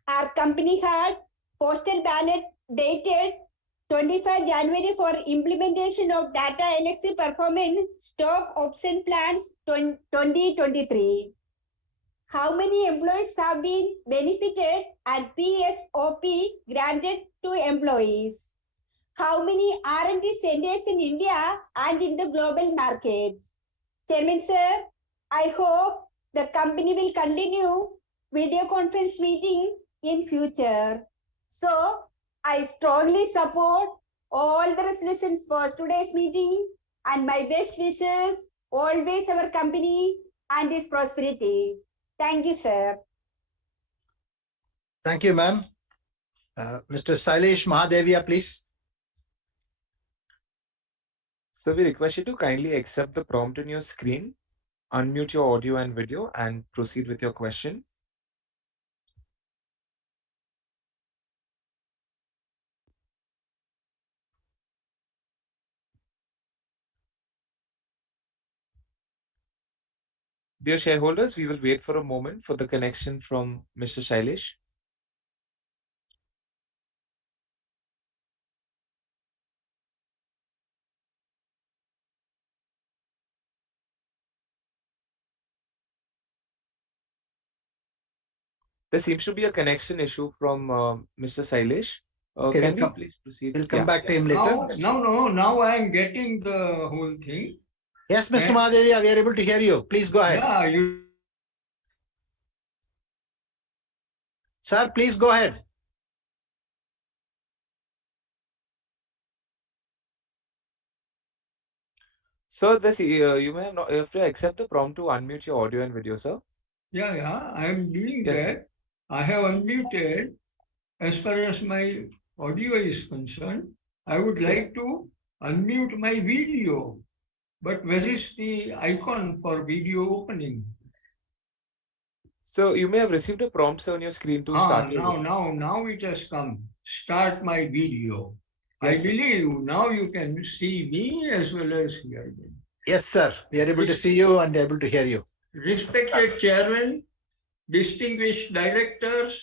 Our company had postal ballot dated 25 January for implementation of Tata Elxsi Performance Stock Option Plans 2023. How many employees have been benefited and PSOP granted to employees? How many R&D centers in India and in the global market? Chairman sir, I hope the company will continue video conference meeting in future. So I strongly support all the resolutions for today's meeting and my best wishes always our company and its prosperity. Thank you, sir. Thank you, ma'am. Mr. Sailesh Mahadevia, please. So we request you to kindly accept the prompt on your screen, unmute your audio and video, and proceed with your question. Dear shareholders, we will wait for a moment for the connection from Mr. Shailesh. There seems to be a connection issue from Mr. Shailesh. Okay, Can we please proceed? We'll come back to him later. Now I am getting the whole thing. Yes, Mr. Mahadevia, we are able to hear you. Please go ahead. Yeah, Sir, please go ahead. Sir, this you may have not, you have to accept the prompt to unmute your audio and video, sir. Yeah, I am doing Yes, that. sir. I have unmuted. As far as my audio is concerned, I would like to unmute my video. But where is the icon for video opening? So you may have received a prompt, sir, on your screen to start your video. Now it has come. Start my video. Yes, I sir. believe now you can see me as well as hear me. Yes, sir. We are able to see you and able to hear you. Respected Chairman, distinguished directors,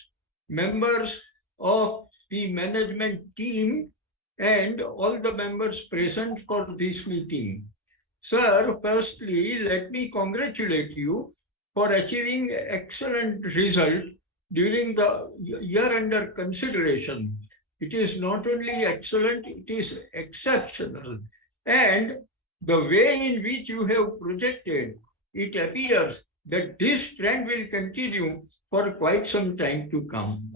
members of the management team, and all the members present for this meeting. Sir, firstly, let me congratulate you for achieving excellent result during the year under consideration. It is not only excellent, it is exceptional. And the way in which you have projected, it appears that this trend will continue for quite some time to come.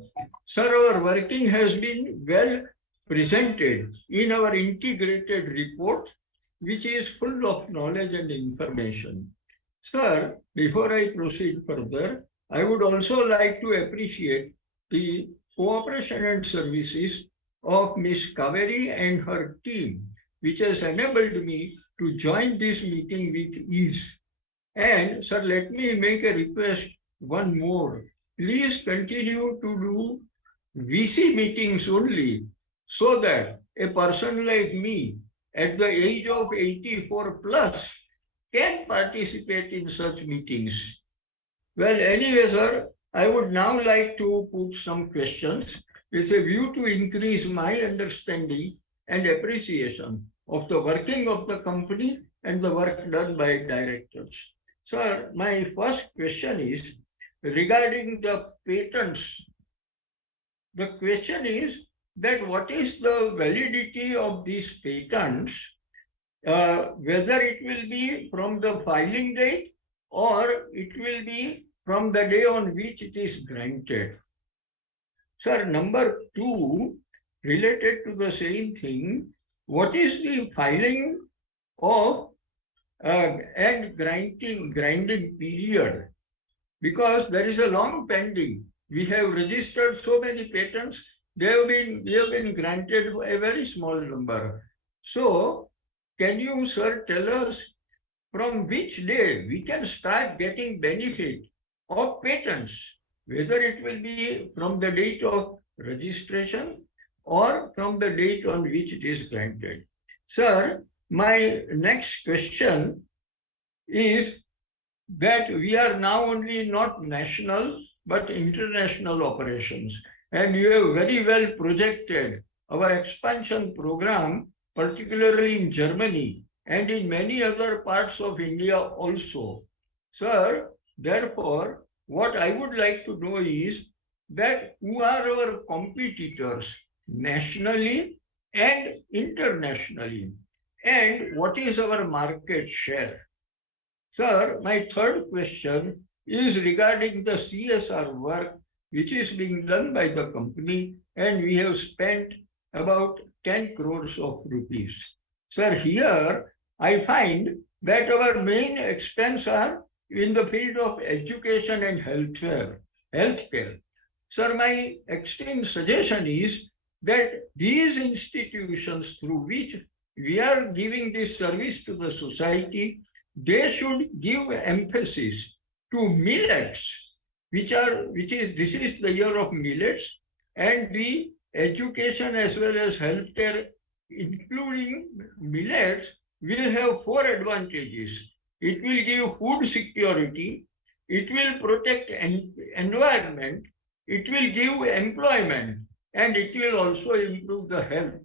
Sir, our working has been well presented in our integrated report, which is full of knowledge and information. Sir, before I proceed further, I would also like to appreciate the cooperation and services of Ms. Kaveri and her team, which has enabled me to join this meeting with ease. And sir, let me make a request one more. Please continue to do VC meetings only so that a person like me at the age of 84 plus can participate in such meetings. Well, anyway, sir, I would now like to put some questions with a view to increase my understanding and appreciation of the working of the company and the work done by directors. Sir, my first question is regarding the patents. The question is that what is the validity of these patents, whether it will be from the filing date or it will be from the day on which it is granted. Sir, number two, related to the same thing, what is the filing of and grinding period? Because there is a long pending. We have registered so many patents, they have been granted a very small number. So, can you, sir, tell us from which day we can start getting benefit of patents, whether it will be from the date of registration or from the date on which it is granted? Sir, my next question is that we are now only not national but international operations, and you have very well projected our expansion program, particularly in Germany and in many other parts of India also. Sir, therefore, what I would like to know is that who are our competitors nationally and internationally, and what is our market share? Sir, my third question is regarding the CSR work which is being done by the company, and we have spent about 10 crores of rupees. Sir, here I find that our main expense are in the field of education and healthcare. Sir, my extreme suggestion is that these institutions through which we are giving this service to the society, they should give emphasis to millets, this is the year of millets, and the education as well as healthcare, including millets, will have four advantages. It will give food security, it will protect environment, it will give employment, and it will also improve the health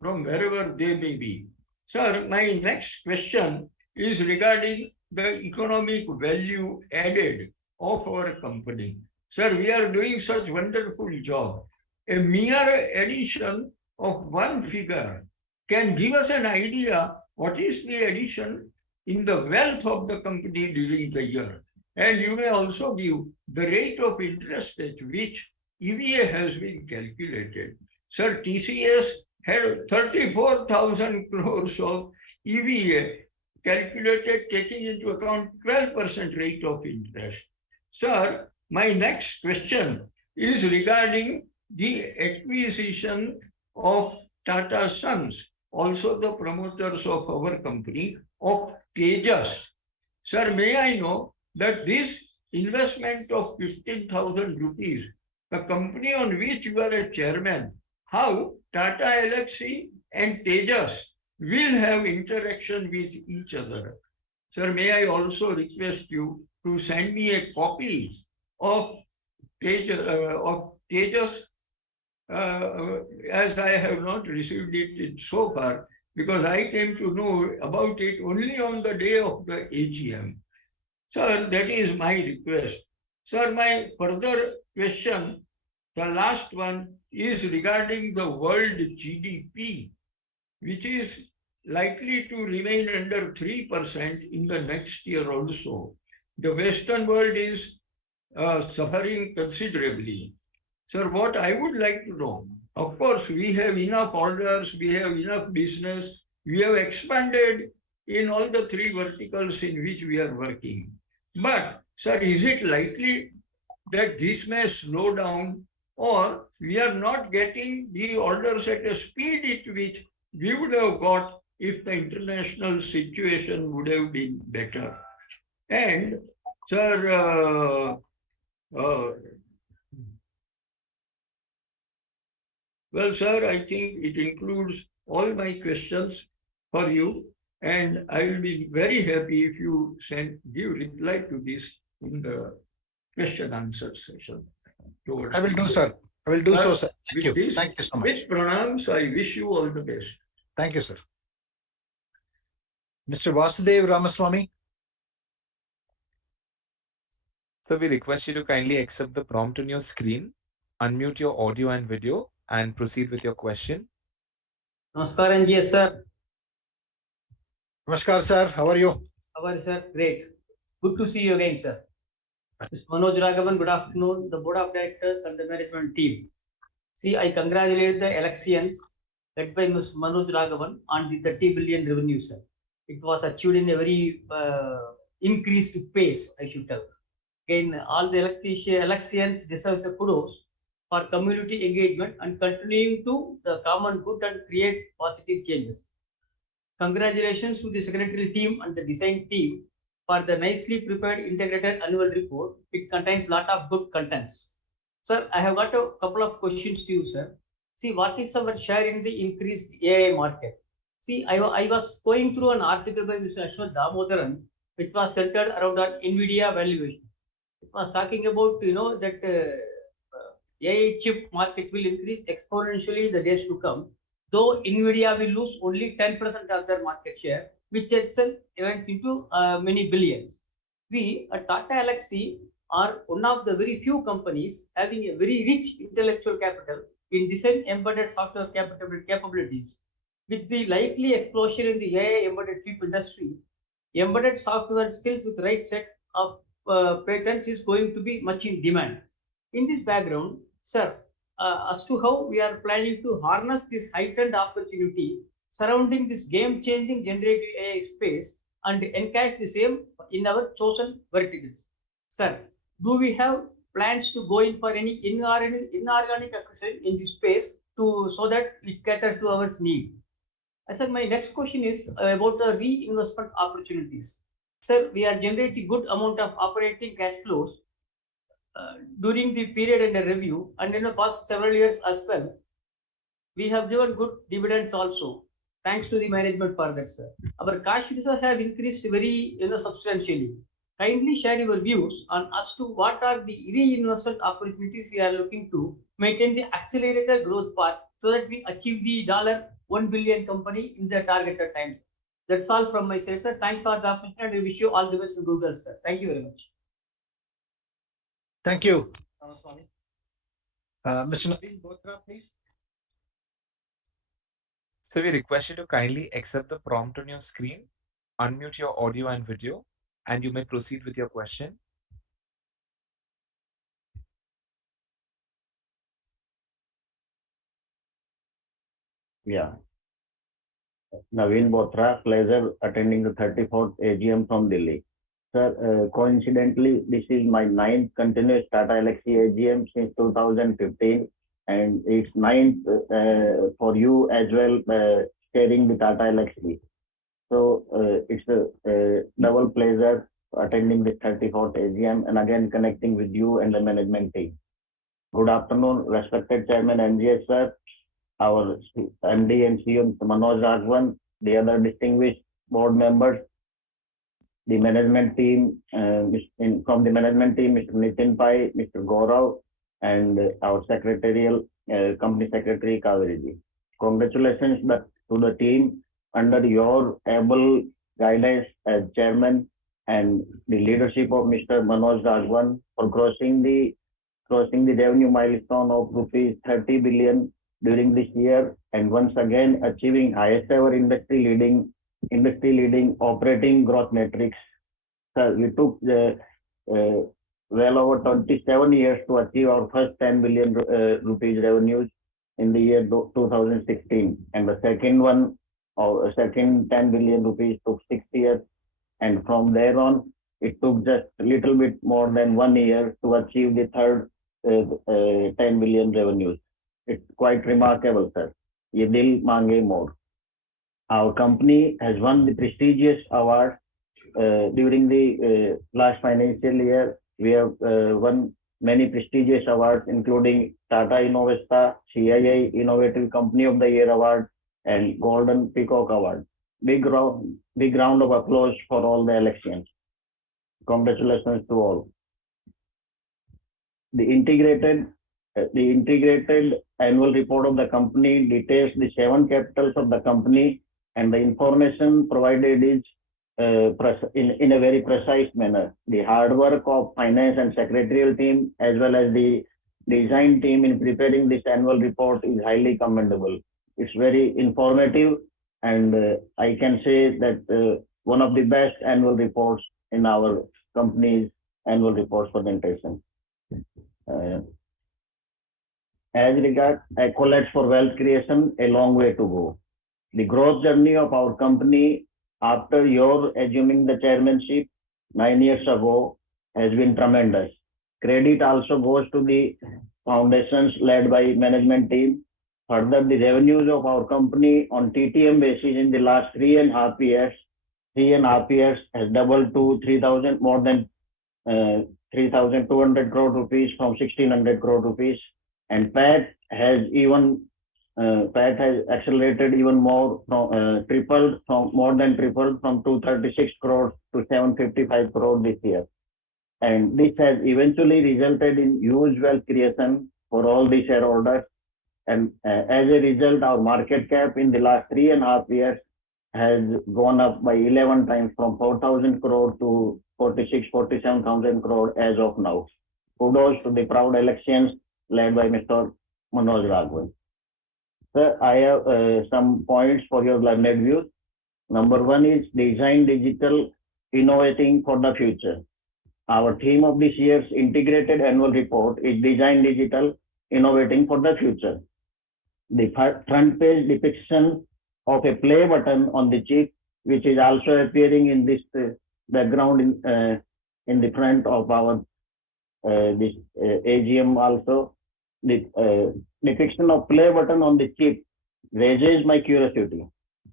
from wherever they may be. Sir, my next question is regarding the economic value added of our company. Sir, we are doing such wonderful job. A mere addition of one figure can give us an idea what is the addition in the wealth of the company during the year. And you may also give the rate of interest at which EVA has been calculated. Sir, TCS had 34,000 crores of EVA calculated taking into account 12% rate of interest. Sir, my next question is regarding the acquisition of Tata Sons, also the promoters of our company, of Tejas. Sir, may I know that this investment of 15,000 rupees, the company on which you are a chairman, how Tata Elxsi and Tejas will have interaction with each other. Sir, may I also request you to send me a copy of Tejas, as I have not received it so far, because I came to know about it only on the day of the AGM. Sir, that is my request. Sir, my further question, the last one, is regarding the world GDP, which is likely to remain under 3% in the next year also. The Western world is suffering considerably. Sir, what I would like to know, of course, we have enough orders, we have enough business, we have expanded in all the three verticals in which we are working. But, sir, is it likely that this may slow down, or we are not getting the orders at a speed at which we would have got if the international situation would have been better? And, sir, well, sir, I think it includes all my questions for you, and I will be very happy if you give reply to this in the question answer session. I will do, sir. I will do so, sir. Thank you. This, Thank you so much. with pranams, I wish you all the best. Thank you, sir. Mr. Vasudev Ramaswamy. So we request you to kindly accept the prompt on your screen, unmute your audio and video, and proceed with your question. Namaskar, NGS sir. Namaskar, sir. How are you? How are you, sir? Great. Good to see you again, sir. Mr. Manoj Raghavan, good afternoon, the board of directors and the management team. See, I congratulate the Elxians led by Mr. Manoj Raghavan on the 30 billion revenue, sir. It was achieved in a very increased pace, I should tell. Again, all the Elxians deserve a kudos for community engagement and continuing to the common good and create positive changes. Congratulations to the secretarial team and the design team for the nicely prepared integrated annual report. It contains a lot of good contents. Sir, I have got a couple of questions to you, sir. See, what is our share in the increased AI market? See, I was going through an article by Mr. Ashwat Damodaran, which was centered around an NVIDIA valuation. It was talking about, that AI chip market will increase exponentially in the days to come, though NVIDIA will lose only 10% of their market share, which itself runs into many billions. We at Tata Elxsi are one of the very few companies having a very rich intellectual capital in design embedded software capabilities. With the likely explosion in the AI embedded chip industry, embedded software skills with right set of patents is going to be much in demand. In this background, sir, as to how we are planning to harness this heightened opportunity surrounding this game-changing generative AI space and encash the same in our chosen verticals. Sir, do we have plans to go in for any inorganic acquisition in this space so that it caters to our need? Sir, my next question is about the reinvestment opportunities. Sir, we are generating good amount of operating cash flows during the period under review and in the past several years as well. We have given good dividends also. Thanks to the management for that, sir. Our cash reserves have increased very substantially. Kindly share your views on as to what are the reinvestment opportunities we are looking to maintain the accelerated growth path so that we achieve the $1 billion company in the targeted times. That's all from my side, sir. Thanks for the opportunity and I wish you all the best to Google, sir. Thank you very much. Thank you. Mr. Naveen Bothra, please. So we request you to kindly accept the prompt on your screen, unmute your audio and video, and you may proceed with your question. Yeah. Naveen Bothra, pleasure attending the 34th AGM from Delhi. Sir, coincidentally, this is my 9th continuous Tata Elxsi AGM since 2015, and it's 9th for you as well, sharing the Tata Elxsi. So it's a double pleasure attending the 34th AGM and again connecting with you and the management team. Good afternoon, respected Chairman MGS sir, our MD and CEO Manoj Raghavan, the other distinguished board members, the management team, from the management team, Mr. Nitin Pai, Mr. Gaurav, and our secretarial company secretary Kaviriji. Congratulations to the team under your able guidance as chairman and the leadership of Mr. Manoj Raghavan for crossing the revenue milestone of rupees 30 billion during this year, and once again achieving highest ever industry leading operating growth metrics. So we took well over 27 years to achieve our first 10 billion rupees revenues in the year 2016, and the second 10 billion rupees took 6 years, and from there on it took just a little bit more than 1 year to achieve the third 10 billion revenues. It's quite remarkable, sir. Ye dil mange more. Our company has won the prestigious award during the last financial year. We have won many prestigious awards, including Tata Innovesta, CII Innovative Company of the Year Award, and Golden Peacock Award. Big round of applause for all the Elxians. Congratulations to all. The integrated annual report of the company details the 7 capitals of the company and the information provided is in a very precise manner. The hard work of finance and secretarial team as well as the design team in preparing this annual report is highly commendable. It's very informative, and I can say that one of the best annual reports in our company's annual reports presentation. As regards accolades for wealth creation, a long way to go. The growth journey of our company after your assuming the chairmanship 9 years ago has been tremendous. Credit also goes to the foundations led by management team. Further, the revenues of our company on TTM basis in the last 3.5 years has doubled to 3,000 more than 3,200 crore rupees from 1,600 crore rupees, and PAT has accelerated even more, more than tripled from 236 crore to 755 crore this year. And this has eventually resulted in huge wealth creation for all the shareholders. And as a result, our market cap in the last 3.5 years has gone up by 11 times from 4,000 crore to 47,000 crore as of now. Kudos to the proud Elxsians led by Mr. Manoj Raghavan. Sir, I have some points for your learned views. Number one is design digital, innovating for the future. Our theme of this year's integrated annual report is design digital, innovating for the future. The front page depiction of a play button on the chip, which is also appearing in this background in the front of our this AGM also. The depiction of play button on the chip raises my curiosity.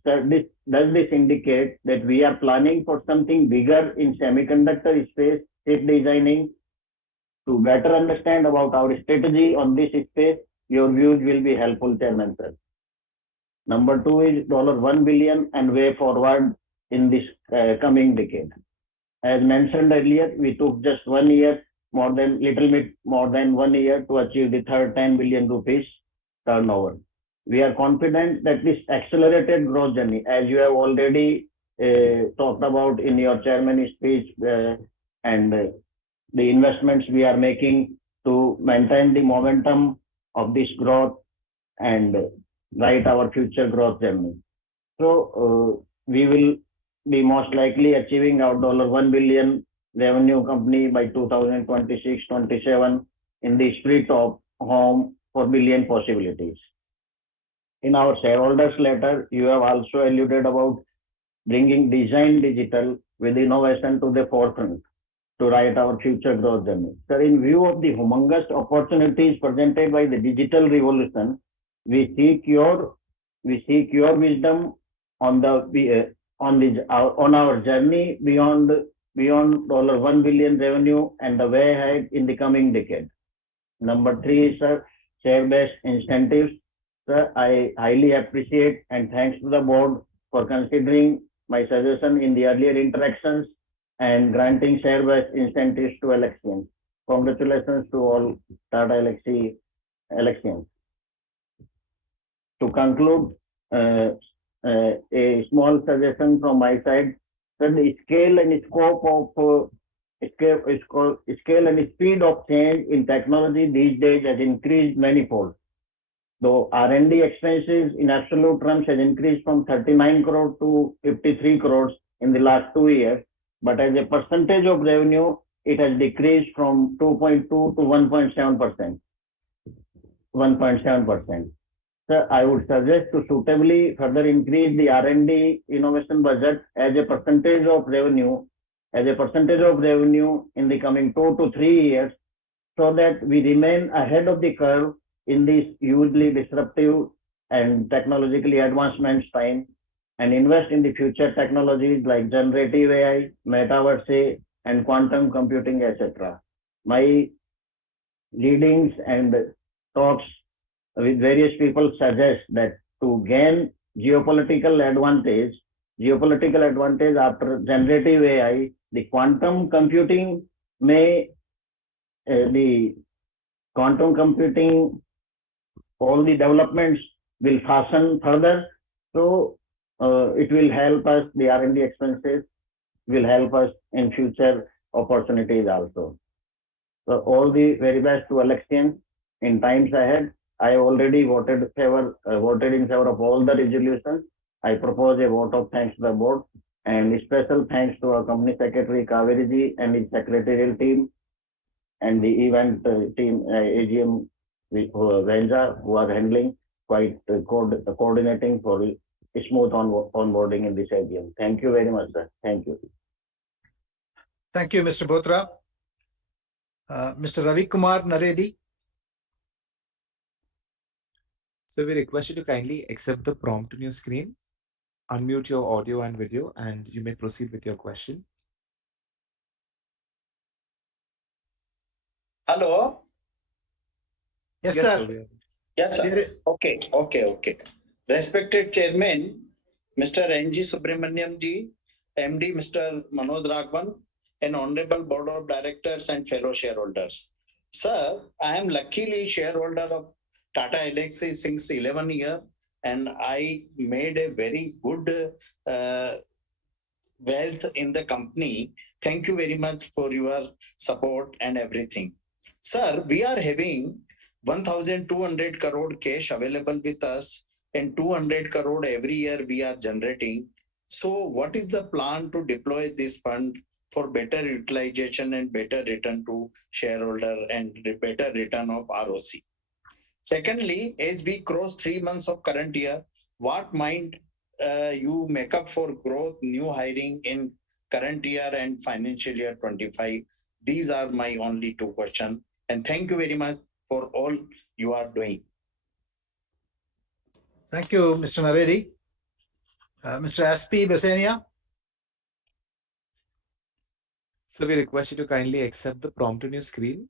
Does this indicate that we are planning for something bigger in semiconductor space, chip designing? To better understand about our strategy on this space, your views will be helpful, Chairman, sir. Number two is $1 billion and way forward in this coming decade. As mentioned earlier, we took just 1 year, little bit more than 1 year to achieve the third 10 billion rupees turnover. We are confident that this accelerated growth journey, as you have already talked about in your chairman's speech, and the investments we are making to maintain the momentum of this growth and write our future growth journey. So we will be most likely achieving our $1 billion revenue company by 2026-27 in the spirit of home for billion possibilities. In our shareholders letter, you have also alluded about bringing design digital with innovation to the forefront to write our future growth journey. So in view of the humongous opportunities presented by the digital revolution, we seek your wisdom on our journey beyond $1 billion revenue and the way ahead in the coming decade. Number three is, sir, share-based incentives. Sir, I highly appreciate and thanks to the board for considering my suggestion in the earlier interactions and granting share-based incentives to Elxsians. Congratulations to all Tata Elxsi Elxsians. To conclude, a small suggestion from my side. So the scale and scope of scale and speed of change in technology these days has increased manifold. Though R&D expenses in absolute terms has increased from 39 crore to 53 crores in the last 2 years, but as a percentage of revenue, it has decreased from 2.2 to 1.7%. 1.7%. Sir, I would suggest to suitably further increase the R&D innovation budget as a percentage of revenue, in the coming 2 to 3 years, so that we remain ahead of the curve in this hugely disruptive and technologically advancements time, and invest in the future technologies like generative AI, metaverse, and quantum computing, etc. My readings and talks with various people suggest that to gain geopolitical advantage after generative AI, the quantum computing all the developments will fasten further. So it will help us, the R&D expenses will help us in future opportunities also. So all the very best to Alexians in times ahead. I already voted in favor of all the resolutions. I propose a vote of thanks to the board, and special thanks to our company secretary Kaveri ji and his secretarial team and the event team AGM Venja, who are handling quite coordinating for smooth onboarding in this AGM. Thank you very much, sir. Thank you. Thank you, Mr. Botra. Mr. Ravi Kumar Naredi. So we request you to kindly accept the prompt on your screen, unmute your audio and video, and you may proceed with your question. Hello. Yes, Yes, sir. sir. Yes, sir. Okay. Respected Chairman, Mr. N.G. Subramaniam ji, MD Mr. Manoj Raghavan, and Honorable Board of Directors and fellow shareholders. Sir, I am luckily shareholder of Tata Elxsi since 11 years, and I made a very good wealth in the company. Thank you very much for your support and everything. Sir, we are having 1,200 crore cash available with us and 200 crore every year we are generating. So what is the plan to deploy this fund for better utilization and better return to shareholder and better return of ROC? Secondly, as we cross 3 months of current year, what mind you make up for growth, new hiring in current year and financial year 25? These are my only two questions. And thank you very much for all you are doing. Thank you, Mr. Naredi. Mr. SP Besania. So we request you to kindly accept the prompt on your screen,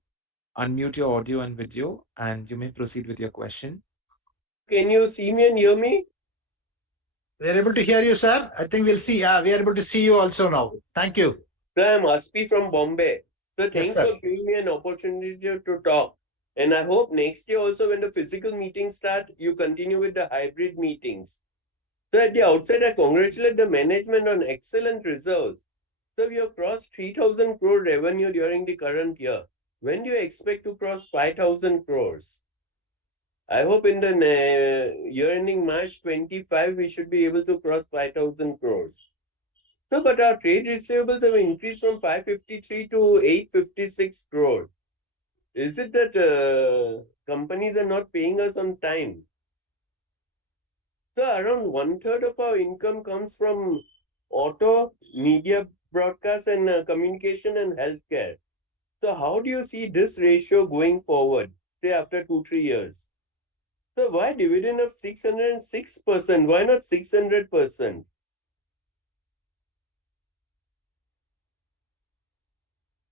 unmute your audio and video, and you may proceed with your question. Can you see me and hear me? We are able to hear you, sir. I think we'll see. We are able to see you also now. Thank you. Sir, I'm Aspi from Bombay. So thanks sir. for giving me an opportunity to talk. And I hope next year also when the physical meetings start, you continue with the hybrid meetings. So at the outset, I congratulate the management on excellent results. So we have crossed 3,000 crore revenue during the current year. When do you expect to cross 5,000 crores? I hope in the year ending March 25, we should be able to cross 5,000 crores. No, but our trade receivables have increased from 553 to 856 crores. Is it that companies are not paying us on time? So around 1/3 of our income comes from auto, media broadcast and communication and healthcare. So how do you see this ratio going forward, say after 2-3 years? So why dividend of 606%? Why not 600%?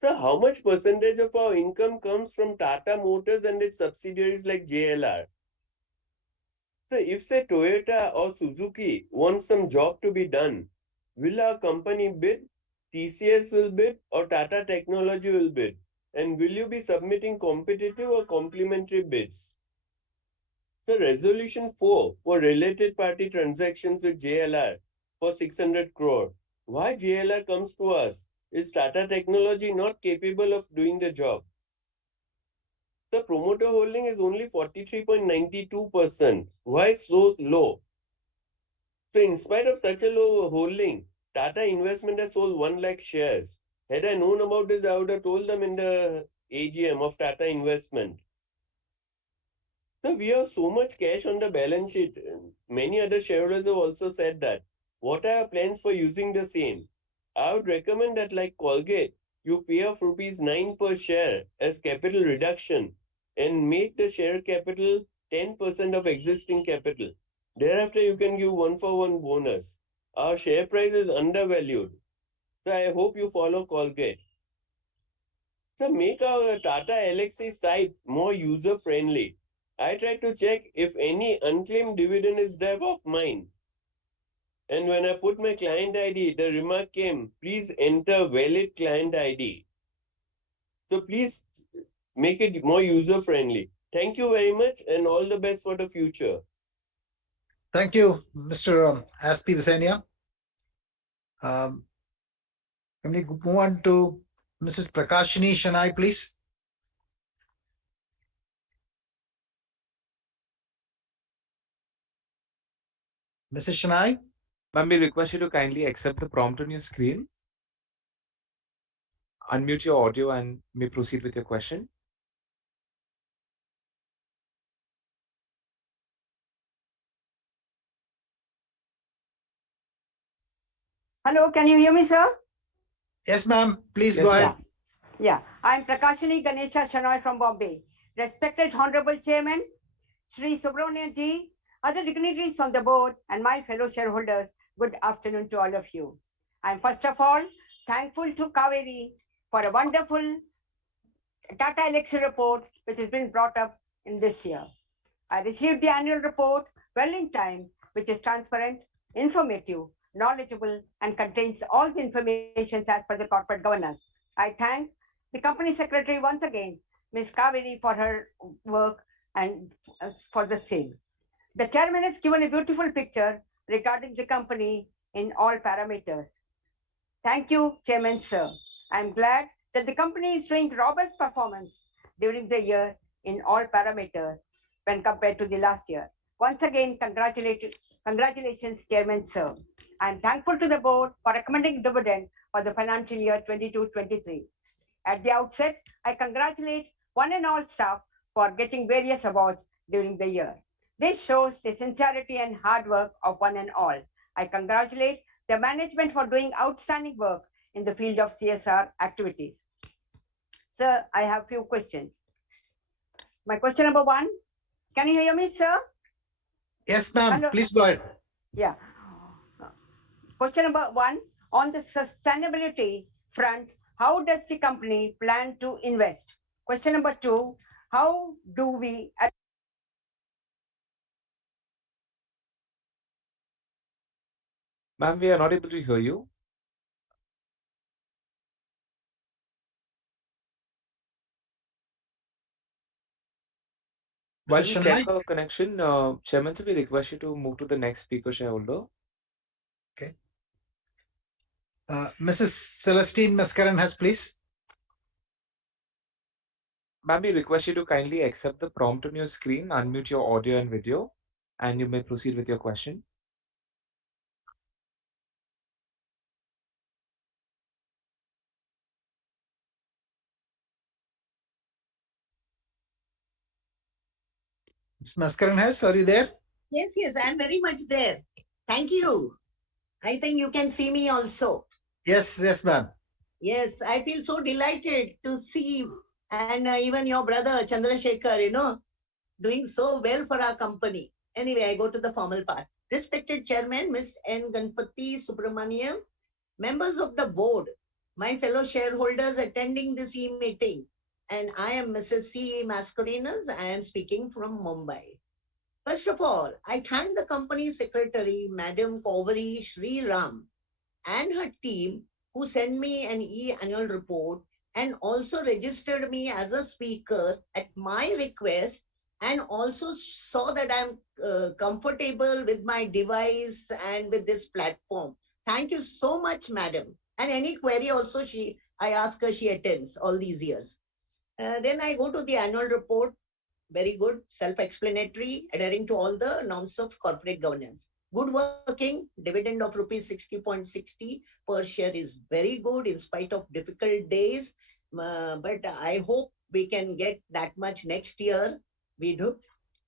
So how much percentage of our income comes from Tata Motors and its subsidiaries like JLR? So if say Toyota or Suzuki wants some job to be done, will our company bid, TCS will bid or Tata Technology will bid? And will you be submitting competitive or complementary bids? So resolution 4 for related party transactions with JLR for 600 crore. Why JLR comes to us? Is Tata Technology not capable of doing the job? The promoter holding is only 43.92%. Why so low? So in spite of such a low holding, Tata Investment has sold 1 lakh shares. Had I known about this, I would have told them in the AGM of Tata Investment. So we have so much cash on the balance sheet. Many other shareholders have also said that. What are our plans for using the same? I would recommend that like Colgate, you pay off rupees 9 per share as capital reduction and make the share capital 10% of existing capital. Thereafter, you can give 1-for-1 bonus. Our share price is undervalued. So I hope you follow Colgate. So make our Tata Elxsi site more user-friendly. I tried to check if any unclaimed dividend is there of mine. And when I put my client ID, the remark came, please enter valid client ID. So please make it more user-friendly. Thank you very much and all the best for the future. Thank you, Mr. Aspi Visenia. Can we move on to Mrs. Prakashini Shanai, please? Mrs. Shanai? Ma'am, we request you to kindly accept the prompt on your screen, unmute your audio, and may proceed with your question. Hello, can you hear me, sir? Yes, ma'am. Please Yes, go ahead. Yeah, I'm Prakashini Ganesha Shanoy from Bombay. Respected Honorable Chairman, Shri Subramanian ji, other dignitaries on the board, and my fellow shareholders, good afternoon to all of you. I'm first of all thankful to Kaveri for a wonderful Tata Elxsi report which has been brought up in this year. I received the annual report well in time, which is transparent, informative, knowledgeable, and contains all the information as per the corporate governance. I thank the company secretary once again, Ms. Kaveri, for her work and for the same. The chairman has given a beautiful picture regarding the company in all parameters. Thank you, Chairman Sir. I'm glad that the company is showing robust performance during the year in all parameters when compared to the last year. Once again, congratulations, Chairman Sir. I'm thankful to the board for recommending dividend for the financial year 22-23. At the outset, I congratulate one and all staff for getting various awards during the year. This shows the sincerity and hard work of one and all. I congratulate the management for doing outstanding work in the field of CSR activities. Sir, I have few questions. My question number one, can you hear me, sir? Yes, ma'am. Hello. Please go ahead. Yeah. Question number one, on the sustainability front, how does the company plan to invest? Question number two, how do we Ma'am, we are not able to hear you. While we check our connection, Chairman, sir, we request you to move to the next speaker shareholder. Okay. Mrs. Celestine Mascarenhas has, please. Ma'am, we request you to kindly accept the prompt on your screen, unmute your audio and video, and you may proceed with your question. Ms. Mascarenhas, are you there? Yes, yes, I'm very much there. Thank you. I think you can see me also. Yes, yes, ma'am. Yes, I feel so delighted to see you and even your brother Chandrasekhar, doing so well for our company. Anyway, I go to the formal part. Respected Chairman, Ms. N. Ganpati Subramaniam, members of the board, my fellow shareholders attending this e-meeting, and I am Mrs. C. Mascarenhas. I am speaking from Mumbai. First of all, I thank the company secretary, Madam Kavari Sri Ram, and her team who sent me an e-annual report and also registered me as a speaker at my request and also saw that I'm comfortable with my device and with this platform. Thank you so much, madam. And any query also I ask her, she attends all these years. Then I go to the annual report. Very good, self-explanatory, adhering to all the norms of corporate governance. Good working, dividend of rupees 60.60 per share is very good in spite of difficult days. But I hope we can get that much next year. We don't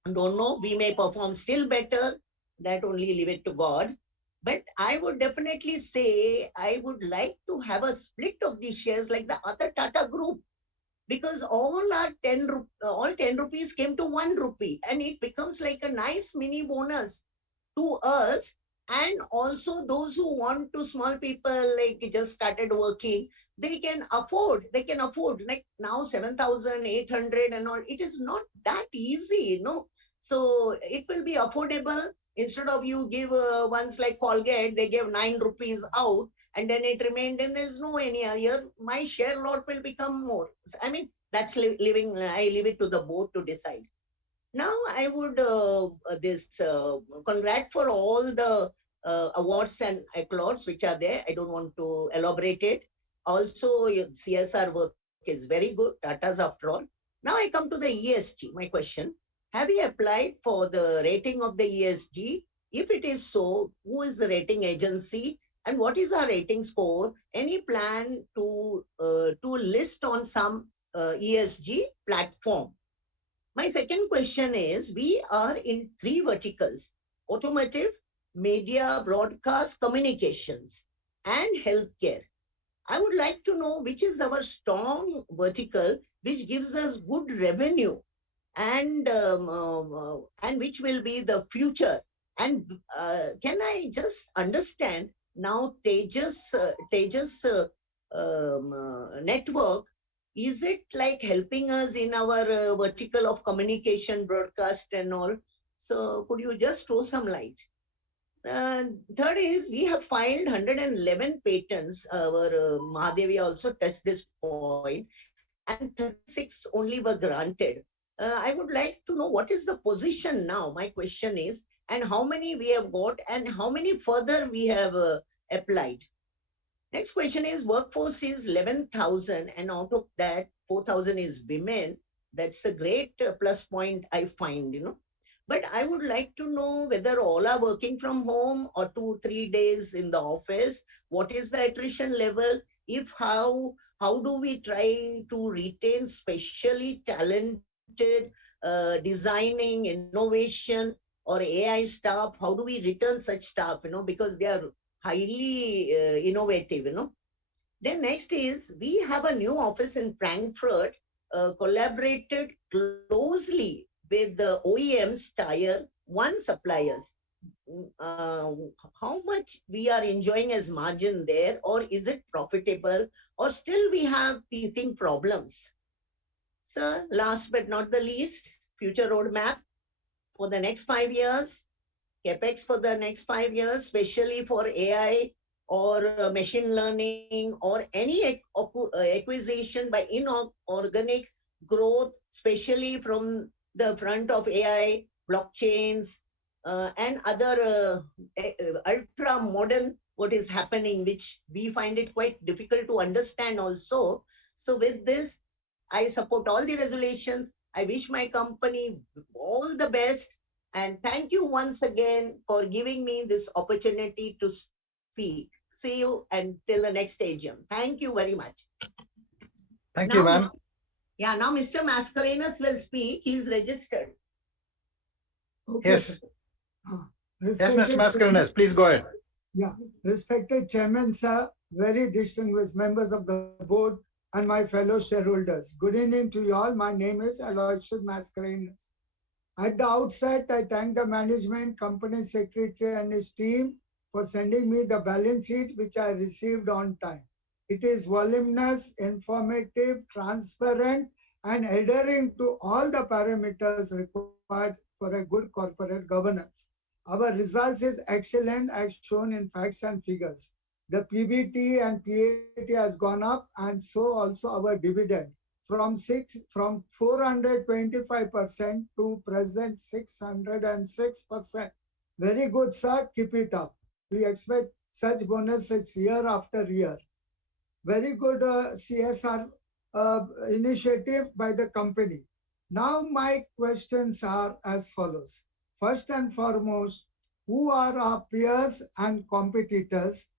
know. We may perform still better. That only leave it to God. But I would definitely say I would like to have a split of these shares like the other Tata group, because all 10 rupees came to 1 rupee, and it becomes like a nice mini bonus to us. And also those who want to, small people like just started working, they can afford like now 7,800 and all. It is not that easy, so it will be affordable. Instead of you give ones like Colgate, they give 9 rupees out and then it remained, and there's no any other. My share lot will become more. I mean, that's I leave it to the board to decide. Now I would this congrat for all the awards and accolades which are there. I don't want to elaborate it. Also, your CSR work is very good. Tata's after all. Now I come to the ESG. My question: have you applied for the rating of the ESG? If it is so, who is the rating agency and what is our rating score? Any plan to list on some ESG platform? My second question is we are in three verticals: automotive, media, broadcast, communications, and healthcare. I would like to know which is our strong vertical which gives us good revenue and which will be the future. And can I just understand now Tejas network, is it like helping us in our vertical of communication, broadcast and all? So could you just throw some light? Third is we have filed 111 patents. Our Mahadevi also touched this point, and 36 only were granted. I would like to know what is the position now. My question is, and how many we have got, and how many further we have applied. Next question is workforce is 11,000 and out of that 4,000 is women. That's a great plus point I find. But I would like to know whether all are working from home or 2-3 days in the office. What is the attrition level? If how do we try to retain specially talented designing, innovation, or AI staff? How do we return such staff? Because they are highly innovative. Then next is we have a new office in Frankfurt, collaborated closely with the OEMs tier one suppliers. How much we are enjoying as margin there, or is it profitable, or still we have teething problems? Sir, last but not the least, future roadmap for the next 5 years, capex for the next 5 years, especially for AI or machine learning or any acquisition by inorganic growth, especially from the front of AI, blockchains, and other ultra modern what is happening, which we find it quite difficult to understand also. So with this, I support all the resolutions. I wish my company all the best. And thank you once again for giving me this opportunity to speak. See you until the next AGM. Thank you very much. Thank Now, you, ma'am. yeah, now Mr. Mascarenhas will speak. He's registered. Okay, Yes. sir. Yes, Mr. Mascarenhas, please go ahead. Yeah, respected Chairman, sir, very distinguished members of the board, and my fellow shareholders. Good evening to you all. My name is Elxsi Mascarenhas. At the outset, I thank the management, company secretary and his team for sending me the balance sheet, which I received on time. It is voluminous, informative, transparent, and adhering to all the parameters required for a good corporate governance. Our results is excellent as shown in facts and figures. The PBT and PAT has gone up, and so also our dividend from 425% to present 606%. Very good, sir. Keep it up. We expect such bonuses year after year. Very good CSR initiative by the company. Now my questions are as follows. First and foremost, who are our peers and competitors,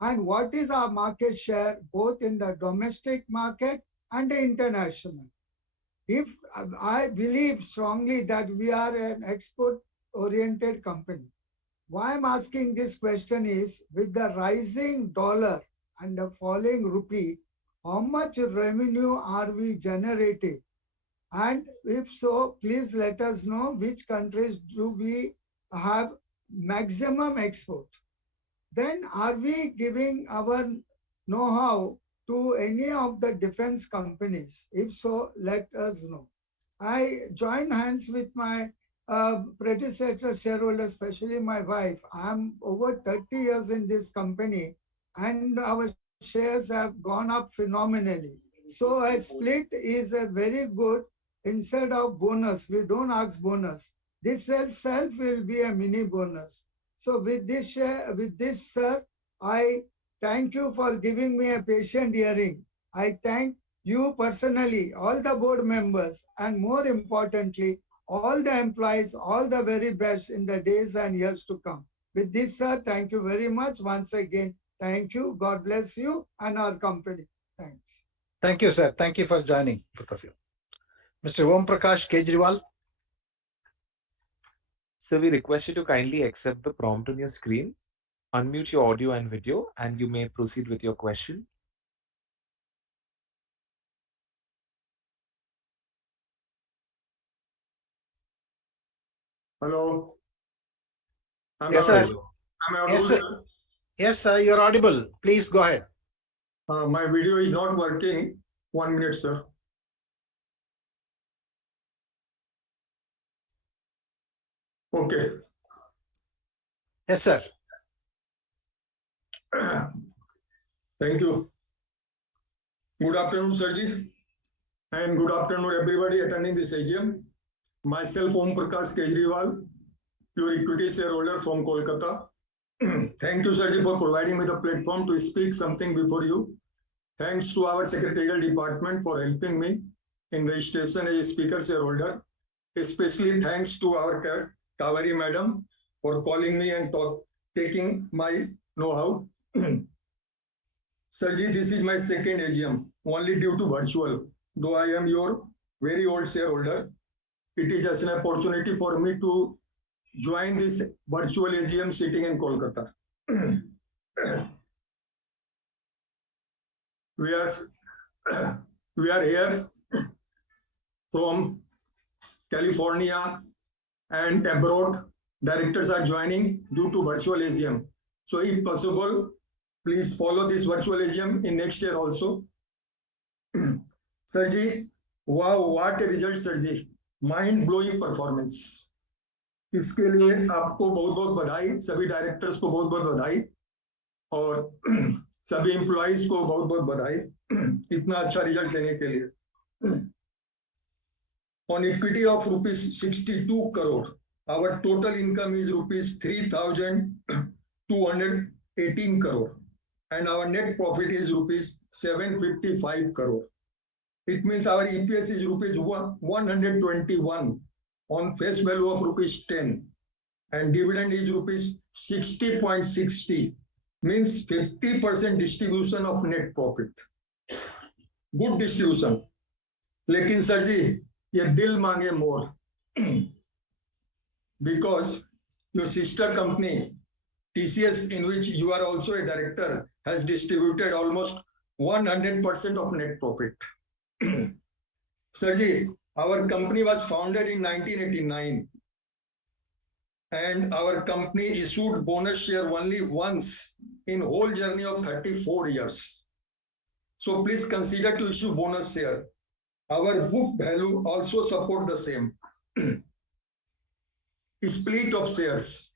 and what is our market share both in the domestic market and the international? If I believe strongly that we are an export oriented company. Why I'm asking this question is with the rising dollar and the falling rupee, how much revenue are we generating? And if so, please let us know which countries do we have maximum export. Then are we giving our know-how to any of the defense companies? If so, let us know. I join hands with my predecessor shareholders, especially my wife. I'm over 30 years in this company and our shares have gone up phenomenally. So a split is a very good Instead of bonus, we don't ask bonus. This itself will be a mini bonus. So with this, sir, I thank you for giving me a patient hearing. I thank you personally, all the board members, and more importantly, all the employees, all the very best in the days and years to come. With this, sir, thank you very much. Once again, thank you. God bless you and our company. Thanks. Thank you, sir. Thank you for joining, both of you. Mr. Om Prakash Kejriwal. So we request you to kindly accept the prompt on your screen, unmute your audio and video, and you may proceed with your question. Hello. Yes, sir. Am I audible, Yes, sir. Yes, sir. You're audible. Please go ahead. My video is not working. 1 minute, sir. Okay. Yes, sir. Thank you. Good afternoon, Sirji. And good afternoon, everybody attending this AGM. Myself, Om Prakash Kejriwal, your equity shareholder from Kolkata. Thank you, Sirji, for providing me the platform to speak something before you. Thanks to our secretarial department for helping me in registration as a speaker shareholder. Especially thanks to our Kaveri madam for calling me and taking my know-how. Sirji, this is my second AGM, only due to virtual. Though I am your very old shareholder, it is just an opportunity for me to join this virtual AGM sitting in Kolkata. We are here from California and abroad. Directors are joining due to virtual AGM. So if possible, please follow this virtual AGM in next year also. Sirji, wow, what a result, Sirji. Mind blowing performance. इसके लिए आपको बहुत बहुत बधाई, सभी directors को बहुत बहुत बधाई और सभी एम्प्लॉइज को बहुत बहुत बधाई इतना अच्छा रिजल्ट देने के लिए. On equity of rupees 62 crore, our total income is rupees 3,218 crore and our net profit is rupees 755 crore. It means our EPS is rupees 121 on face value of rupees 10 and dividend is rupees 60.60, means 50% distribution of net profit. Good distribution. लेकिन sir जी ये दिल मांगे more because your sister company TCS, in which you are also a director, has distributed almost 100% of net profit. Sirji, our company was founded in 1989 and our company issued bonus share only once in whole journey of 34 years. So please consider to issue bonus share. Our book value also support the same. Split of shares.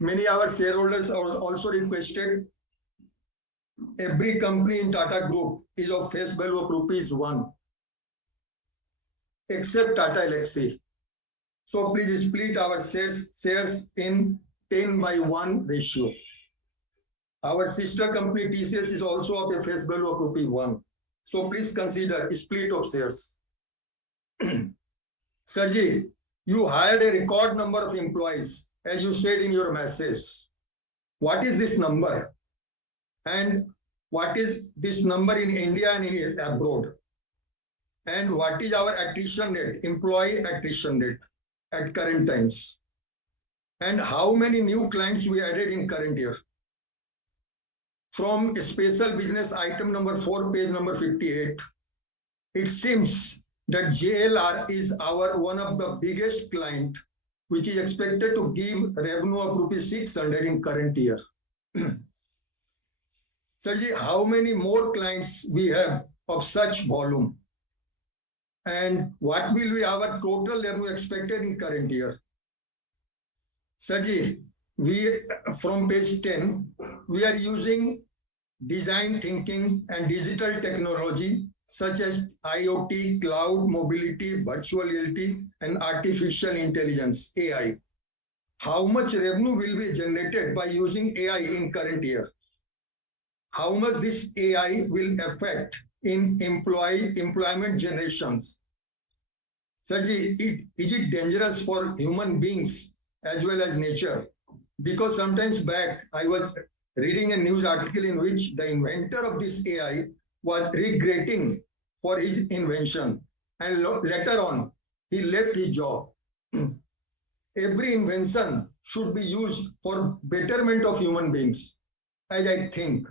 Many our shareholders also requested every company in Tata Group is of face value of rupees 1 except Tata Elxsi. So please split our shares in 10:1 ratio. Our sister company TCS is also of a face value of rupees 1. So please consider split of shares. Sirji, you hired a record number of employees, as you said in your message. What is this number? And what is this number in India and in abroad? And what is our attrition rate, employee attrition rate at current times? And how many new clients we added in current year? From special business item number 4, page number 58, it seems that JLR is our one of the biggest client, which is expected to give revenue of rupees 600 in current year. Sirji, how many more clients we have of such volume? And what will be our total revenue expected in current year? Sirji, we from page 10, we are using design thinking and digital technology such as IoT, cloud, mobility, virtual reality, and artificial intelligence, AI. How much revenue will be generated by using AI in current year? How much this AI will affect in employment generations? Sir, is it dangerous for human beings as well as nature? Because sometimes back, I was reading a news article in which the inventor of this AI was regretting for his invention. And later on, he left his job. Every invention should be used for betterment of human beings, as I think.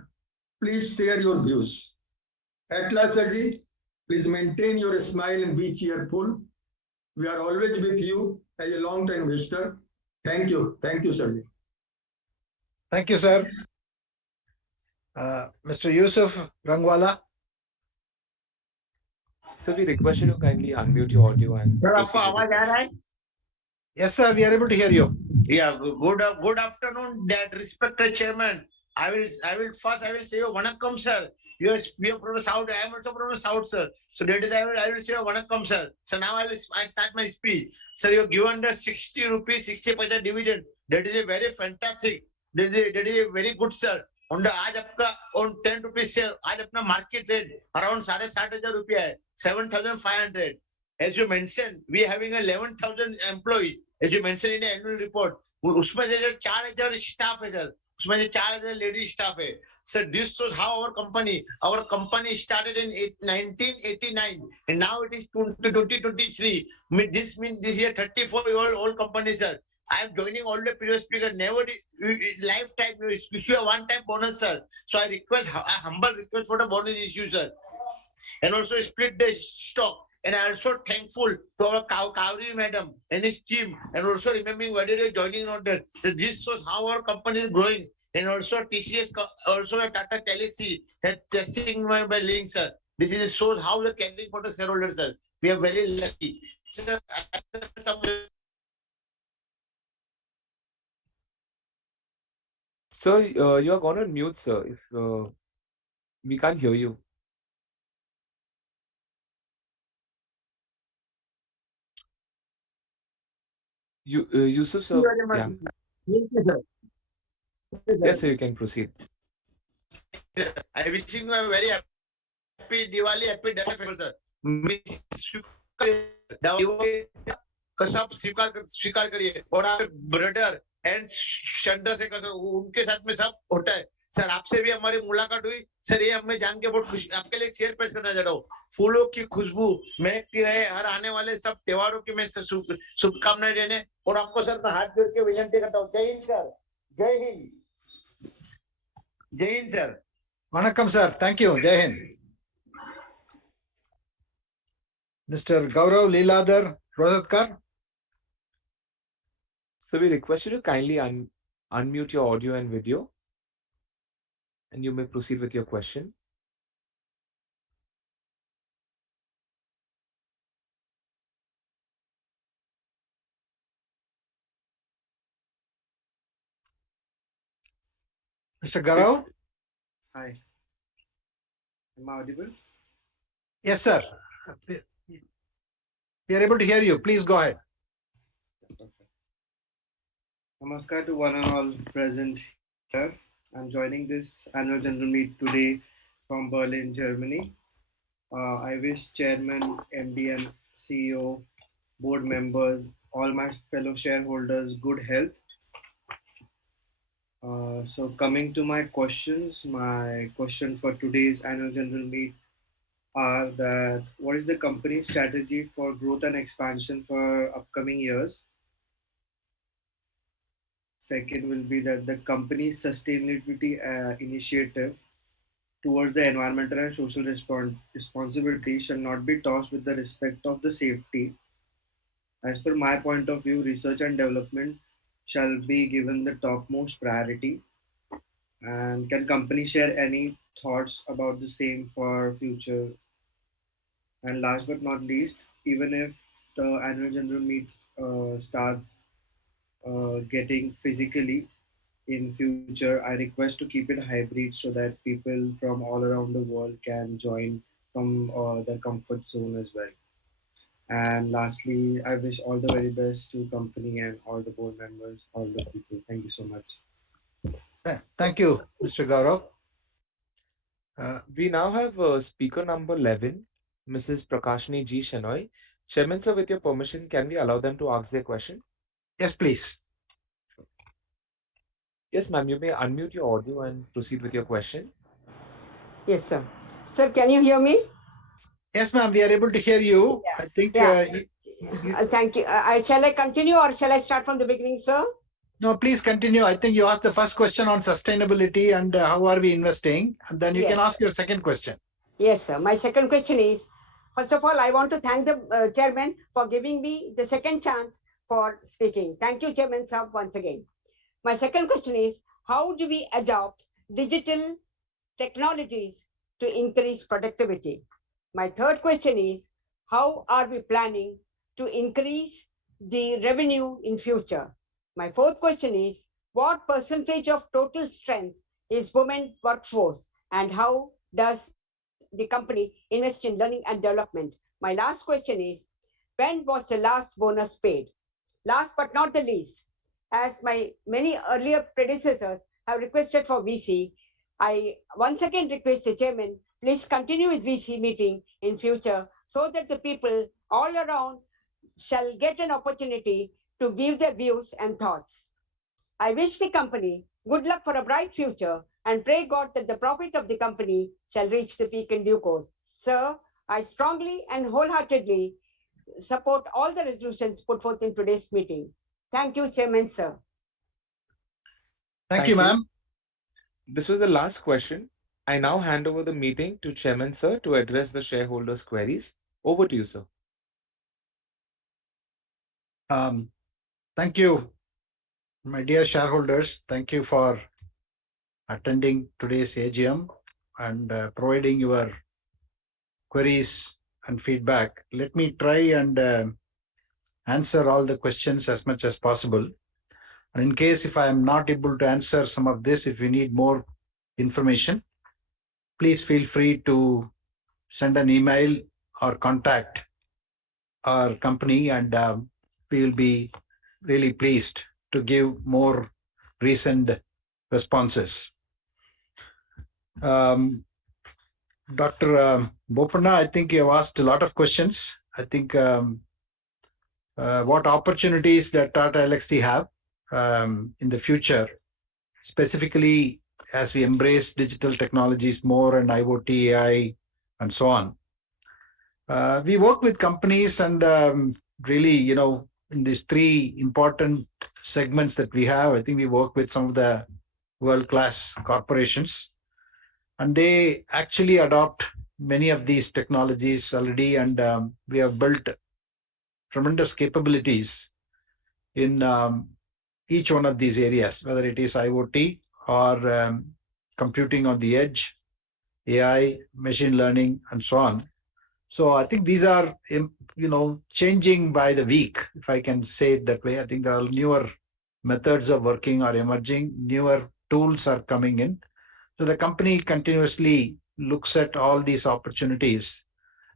Please share your views. At last, Sarji, please maintain your smile and be cheerful. We are always with you as a long-time investor. Thank you. Thank you, Sarji. Thank you, sir. Mr. Yusuf Rangwala. So we request you to kindly unmute your audio and sir आपको proceed with आवाज your आ रहा है? Yes, sir. We are able to hear you. Yeah. Good afternoon, that respected chairman. I will first say you vanakkam, sir. You are from the south. I am also from the south, sir. So that is I will say you vanakkam, sir. So now I start my speech. Sir, you have given the 60 rupees 60% dividend. That is a very fantastic. That is a very good, sir. On the आज आपका on 10 rupees share आज अपना market rate around 7,500 रुपया है 7,500. As you mentioned, we are having 11,000 employees. As you mentioned in the annual report, उसमें से 4,000 staff है sir, उसमें से 4,000 lady staff है. Sir, this shows how our company started in 1989 and now it is 2023. This means this year 34-year-old company, sir. I am joining all the previous speakers. Never lifetime issue a one-time bonus, sir. So I request a humble request for the bonus issue, sir, and also split the stock. And I am also thankful to our Kauri madam and his team, and also remembering whether they are joining or not. So this shows how our company is growing. And also TCS, also a Tata Elxsi, testing my link, sir. This is shows how we are caring for the shareholders, sir. We are very lucky. Sir, Sir, you are gone on mute, sir. If we can't hear you. Yusuf, sir. Yeah. Yes, sir. You can proceed. I wishing you a very happy Diwali, happy Dasara, sir. का सब स्वीकार करिए और आप brother and Chandrashekhar sir उनके साथ में सब होता है सर. आपसे भी हमारी मुलाकात हुई सर. ये हमें जान के बहुत खुशी. आपके लिए शेयर पेश करना चाह रहा हूँ. फूलों की खुशबू महकती रहे हर आने वाले सब त्योहारों की मैं शुभकामनाएं देने और आपको सर मैं हाथ जोड़ के विनती करता हूँ. जय हिंद सर. जय हिंद. जय Hind sir. Vanakkam, sir. Thank you. Jai Hind. Mr. Gaurav Leeladhar Rosatkar. So we request you to kindly unmute your audio and video, and you may proceed with your question. Mr. Gaurav. Hi. Am I audible? Yes, sir. We are able to hear you. Please go ahead. Namaskar to one and all present here. I'm joining this annual general meet today from Berlin, Germany. I wish Chairman, MD and CEO, board members, all my fellow shareholders good health. So coming to my questions, my question for today's annual general meet are that what is the company's strategy for growth and expansion for upcoming years? Second will be that the company's sustainability initiative towards the environmental and social responsibility shall not be tossed with the respect of the safety. As per my point of view, research and development shall be given the topmost priority. And can company share any thoughts about the same for future? And last but not least, even if the annual general meet starts getting physically in future, I request to keep it hybrid so that people from all around the world can join from their comfort zone as well. And lastly, I wish all the very best to company and all the board members, all the people. Thank you so much. Thank you, Mr. Gaurav. We now have speaker number 11, Mrs. Prakashini G. Shenoy. Chairman, sir, with your permission, can we allow them to ask their question? Yes, please. Yes, ma'am, you may unmute your audio and proceed with your question. Yes, sir. Sir, can you hear me? Yes, ma'am, we are able to hear you. I think. Thank you. Shall I continue or shall I start from the beginning, sir? No, please continue. I think you asked the first question on sustainability and how are we investing, and then you can ask your second question. Yes, sir. My second question is, first of all, I want to thank the chairman for giving me the second chance for speaking. Thank you, Chairman, sir, once again. My second question is, how do we adopt digital technologies to increase productivity? My third question is, how are we planning to increase the revenue in future? My fourth question is, what percentage of total strength is women workforce and how does the company invest in learning and development? My last question is, when was the last bonus paid? Last but not the least, as my many earlier predecessors have requested for VC, I once again request the chairman, please continue with VC meeting in future so that the people all around shall get an opportunity to give their views and thoughts. I wish the company good luck for a bright future and pray God that the profit of the company shall reach the peak in due course. Sir, I strongly and wholeheartedly support all the resolutions put forth in today's meeting. Thank you, Chairman, sir. Thank you, ma'am. This was the last question. I now hand over the meeting to Chairman, sir, to address the shareholders' queries. Over to you, sir. Thank you, my dear shareholders. Thank you for attending today's AGM and providing your queries and feedback. Let me try and answer all the questions as much as possible. And in case if I am not able to answer some of this, if you need more information, please feel free to send an email or contact our company, and we will be really pleased to give more recent responses. Dr. Bopanna, I think you have asked a lot of questions. I think what opportunities that Tata Elxsi have in the future, specifically as we embrace digital technologies more and IoT, AI, and so on. We work with companies and really, in these three important segments that we have, I think we work with some of the world-class corporations, and they actually adopt many of these technologies already, and we have built tremendous capabilities in each one of these areas, whether it is IoT or computing on the edge, AI, machine learning, and so on. So I think these are, changing by the week, if I can say it that way. I think there are newer methods of working are emerging, newer tools are coming in. So the company continuously looks at all these opportunities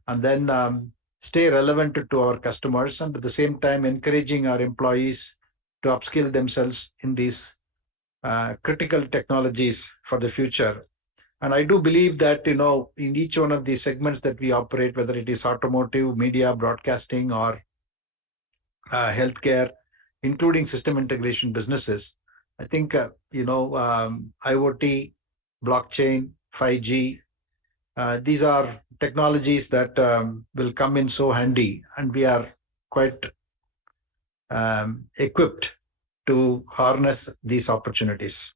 and then stay relevant to our customers, and at the same time encouraging our employees to upskill themselves in these critical technologies for the future. And I do believe that, in each one of these segments that we operate, whether it is automotive, media, broadcasting, or healthcare, including system integration businesses, I think, IoT, blockchain, 5G, these are technologies that will come in so handy, and we are quite equipped to harness these opportunities.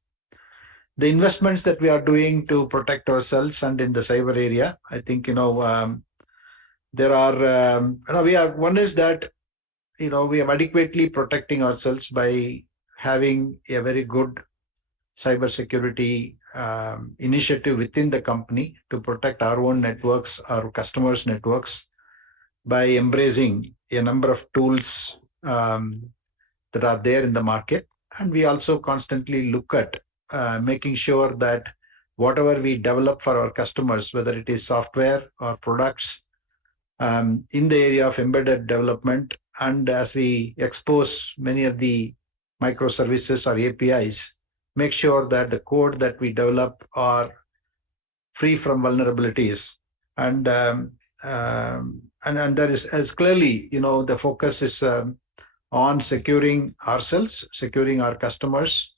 The investments that we are doing to protect ourselves and in the cyber area, I think, there are, one is that, we are adequately protecting ourselves by having a very good cybersecurity initiative within the company to protect our own networks, our customers' networks, by embracing a number of tools that are there in the market. And we also constantly look at making sure that whatever we develop for our customers, whether it is software or products, in the area of embedded development, and as we expose many of the microservices or APIs, make sure that the code that we develop are free from vulnerabilities. And and there is, as clearly, the focus is on securing ourselves, securing our customers,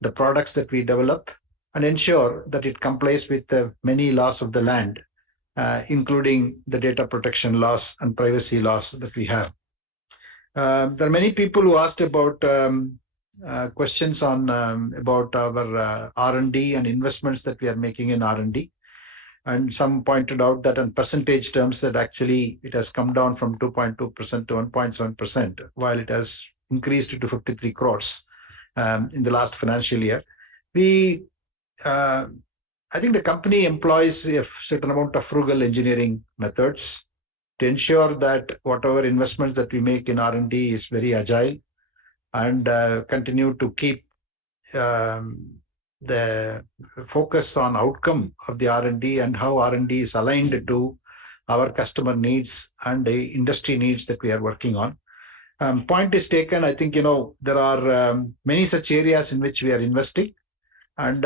the products that we develop, and ensure that it complies with the many laws of the land, including the data protection laws and privacy laws that we have. There are many people who asked about questions on about our R&D and investments that we are making in R&D. And some pointed out that in percentage terms that actually it has come down from 2.2% to 1.7%, while it has increased to 53 crores in the last financial year. I think the company employs a certain amount of frugal engineering methods to ensure that whatever investments that we make in R&D is very agile, and continue to keep the focus on outcome of the R&D and how R&D is aligned to our customer needs and the industry needs that we are working on. Point is taken. I think, there are many such areas in which we are investing. And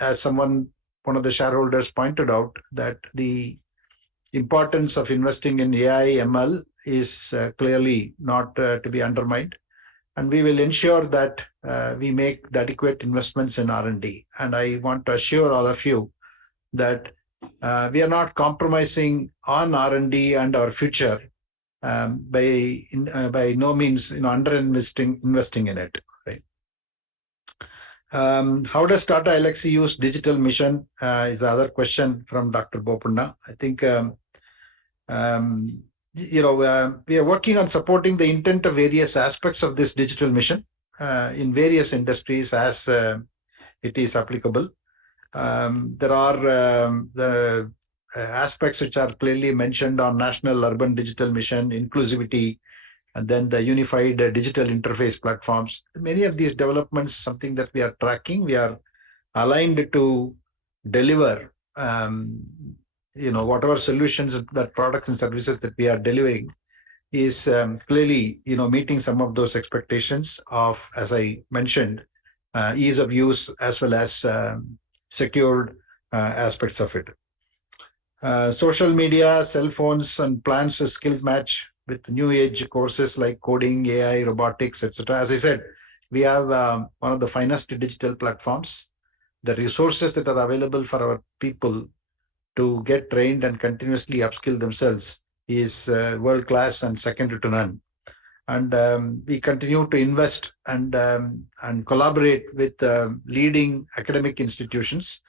as one of the shareholders pointed out, that the importance of investing in AI, ML is clearly not to be undermined. And we will ensure that we make the adequate investments in R&D. And I want to assure all of you that we are not compromising on R&D and our future by no means investing in it. Right? How does Tata Elxsi use digital mission is the other question from Dr. Bopanna. I think we are working on supporting the intent of various aspects of this digital mission in various industries as it is applicable. There are the aspects which are clearly mentioned on National Urban Digital Mission, inclusivity, and then the unified digital interface platforms. Many of these developments, something that we are tracking, we are aligned to deliver whatever solutions, that products and services that we are delivering is clearly, meeting some of those expectations of, as I mentioned, ease of use as well as secured aspects of it. Social media, cell phones, and plans to skill match with new age courses like coding, AI, robotics, etc. As I said, we have one of the finest digital platforms. The resources that are available for our people to get trained and continuously upskill themselves is world-class and second to none. And we continue to invest and collaborate with leading academic institutions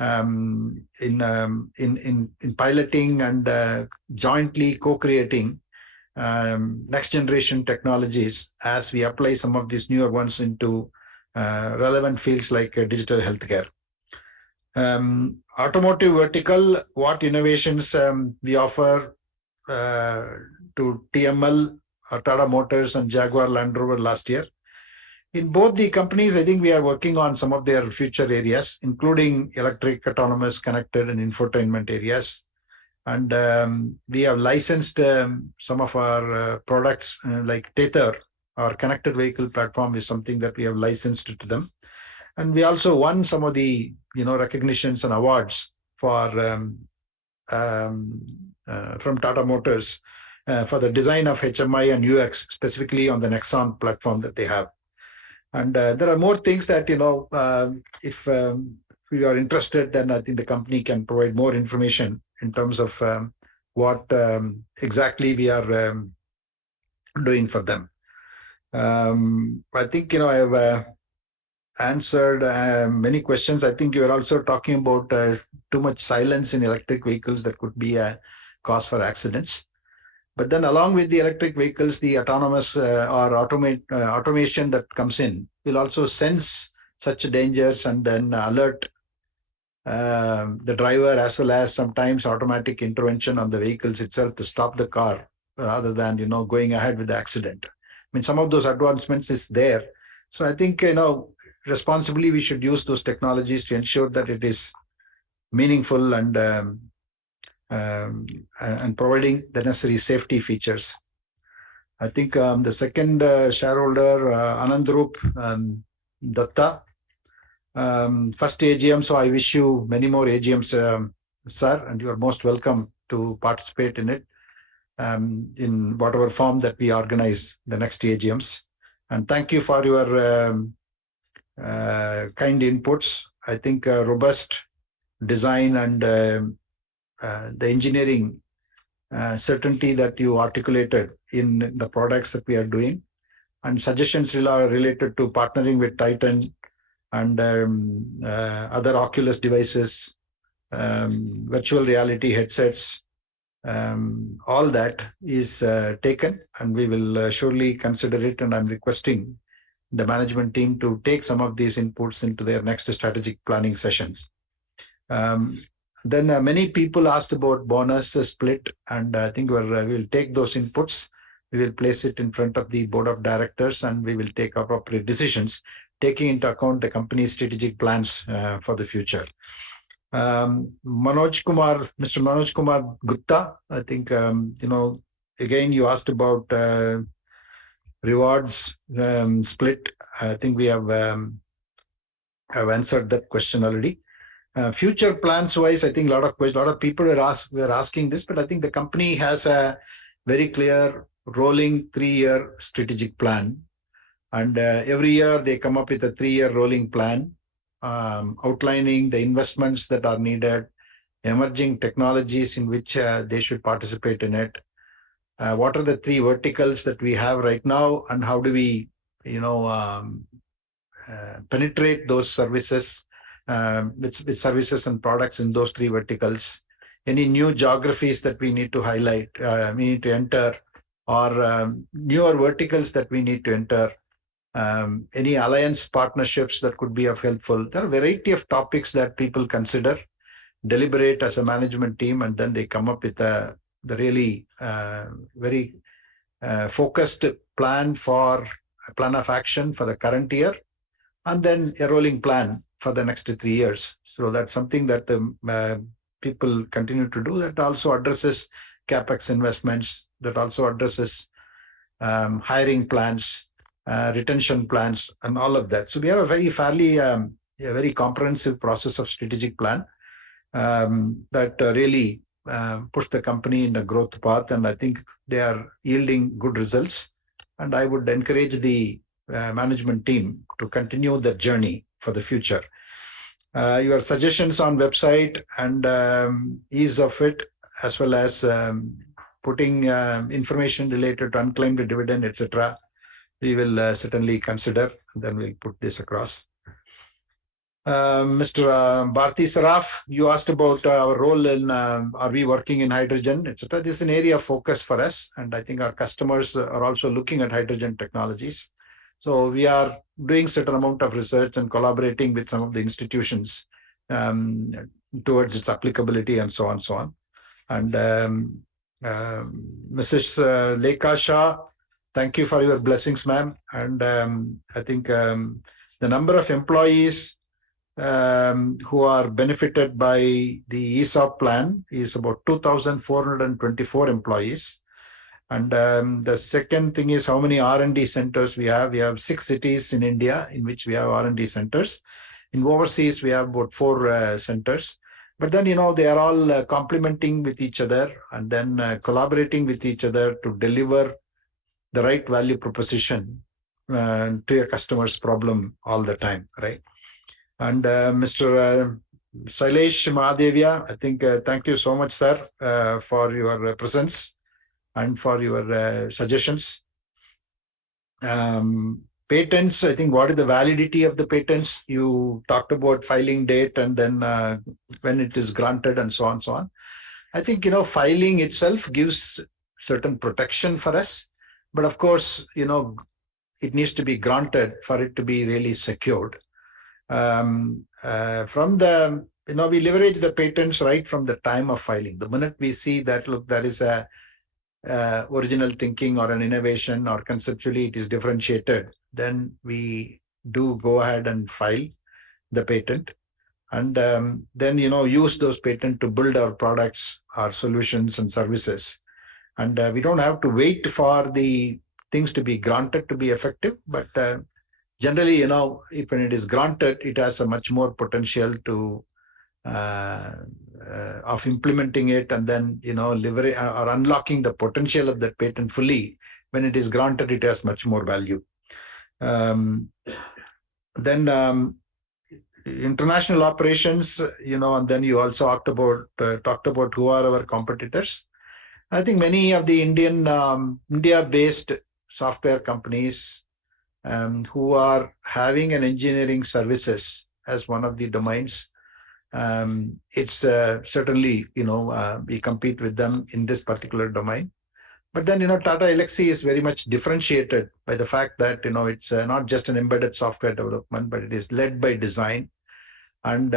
in piloting and jointly co-creating next generation technologies as we apply some of these newer ones into relevant fields like digital healthcare. Automotive vertical, what innovations we offer to TML, Tata Motors and Jaguar Land Rover last year. In both the companies, I think we are working on some of their future areas, including electric, autonomous, connected, and infotainment areas. And we have licensed some of our products like Tata, our connected vehicle platform is something that we have licensed to them. And we also won some of the recognitions and awards for from Tata Motors for the design of HMI and UX, specifically on the Nexon platform that they have. And there are more things that, if we are interested, then I think the company can provide more information in terms of what exactly we are doing for them. I think, I have answered many questions. I think you are also talking about too much silence in electric vehicles that could be a cause for accidents. But then along with the electric vehicles, the autonomous or automation that comes in will also sense such dangers and then alert the driver, as well as sometimes automatic intervention on the vehicles itself to stop the car rather than, going ahead with the accident. I mean, some of those advancements is there. So I think, responsibly, we should use those technologies to ensure that it is meaningful and providing the necessary safety features. I think the second shareholder, Anandrup Datta, first AGM, so I wish you many more AGMs, sir, and you are most welcome to participate in it in whatever form that we organize the next AGMs. And thank you for your kind inputs. I think robust design and the engineering certainty that you articulated in the products that we are doing, and suggestions related to partnering with Titan and other Oculus devices, virtual reality headsets, all that is taken, and we will surely consider it. And I'm requesting the management team to take some of these inputs into their next strategic planning sessions. Then many people asked about bonus split, and I think we will take those inputs. We will place it in front of the board of directors, and we will take appropriate decisions, taking into account the company's strategic plans for the future. Mr. Manoj Kumar Gupta, I think, again, you asked about rewards split. I think we have answered that question already. Future plans wise, I think a lot of people were asking this, but I think the company has a very clear rolling 3-year strategic plan, and every year they come up with a 3-year rolling plan outlining the investments that are needed, emerging technologies in which they should participate in it. What are the 3 verticals that we have right now, and how do we, penetrate those services, with services and products in those 3 verticals? Any new geographies that we need to highlight, we need to enter, or newer verticals that we need to enter? Any alliance partnerships that could be of helpful? There are a variety of topics that people consider, deliberate as a management team, and then they come up with the really very focused plan of action for the current year, and then a rolling plan for the next 3 years. So that's something that the people continue to do. That also addresses capex investments, that also addresses hiring plans, retention plans, and all of that. So we have a very comprehensive process of strategic plan that really puts the company in a growth path, and I think they are yielding good results. And I would encourage the management team to continue the journey for the future. Your suggestions on website and ease of it, as well as putting information related to unclaimed dividend, etc., we will certainly consider, and then we'll put this across. Mr. Bharti Saraf, you asked about our role in, are we working in hydrogen, etc. This is an area of focus for us, and I think our customers are also looking at hydrogen technologies. So we are doing certain amount of research and collaborating with some of the institutions towards its applicability and so on, so on. And Mrs. Lekha Shah, thank you for your blessings, ma'am. And I think the number of employees who are benefited by the ESOP plan is about 2,424 employees. And the second thing is how many R&D centers we have. We have 6 cities in India in which we have R&D centers. In overseas, we have about 4 centers. But then, they are all complementing with each other, and then collaborating with each other to deliver the right value proposition to your customer's problem all the time, right? And Mr. Sailesh Mahadevia, I think thank you so much, sir, for your presence and for your suggestions. Patents, I think, what is the validity of the patents? You talked about filing date and then when it is granted and so on, so on. I think, filing itself gives certain protection for us. But of course, it needs to be granted for it to be really secured. From the, we leverage the patents right from the time of filing. The minute we see that, look, there is a original thinking or an innovation, or conceptually it is differentiated, then we do go ahead and file the patent. and then use those patents to build our products, our solutions and services. And we don't have to wait for the things to be granted to be effective, but generally, if when it is granted, it has a much more potential to of implementing it, and then leverage or unlocking the potential of that patent fully. When it is granted, it has much more value. Then international operations, and then you also talked about who are our competitors. I think many of the India-based software companies who are having an engineering services as one of the domains. It's certainly, we compete with them in this particular domain. But then, Tata Elxsi is very much differentiated by the fact that, it's not just an embedded software development, but it is led by design and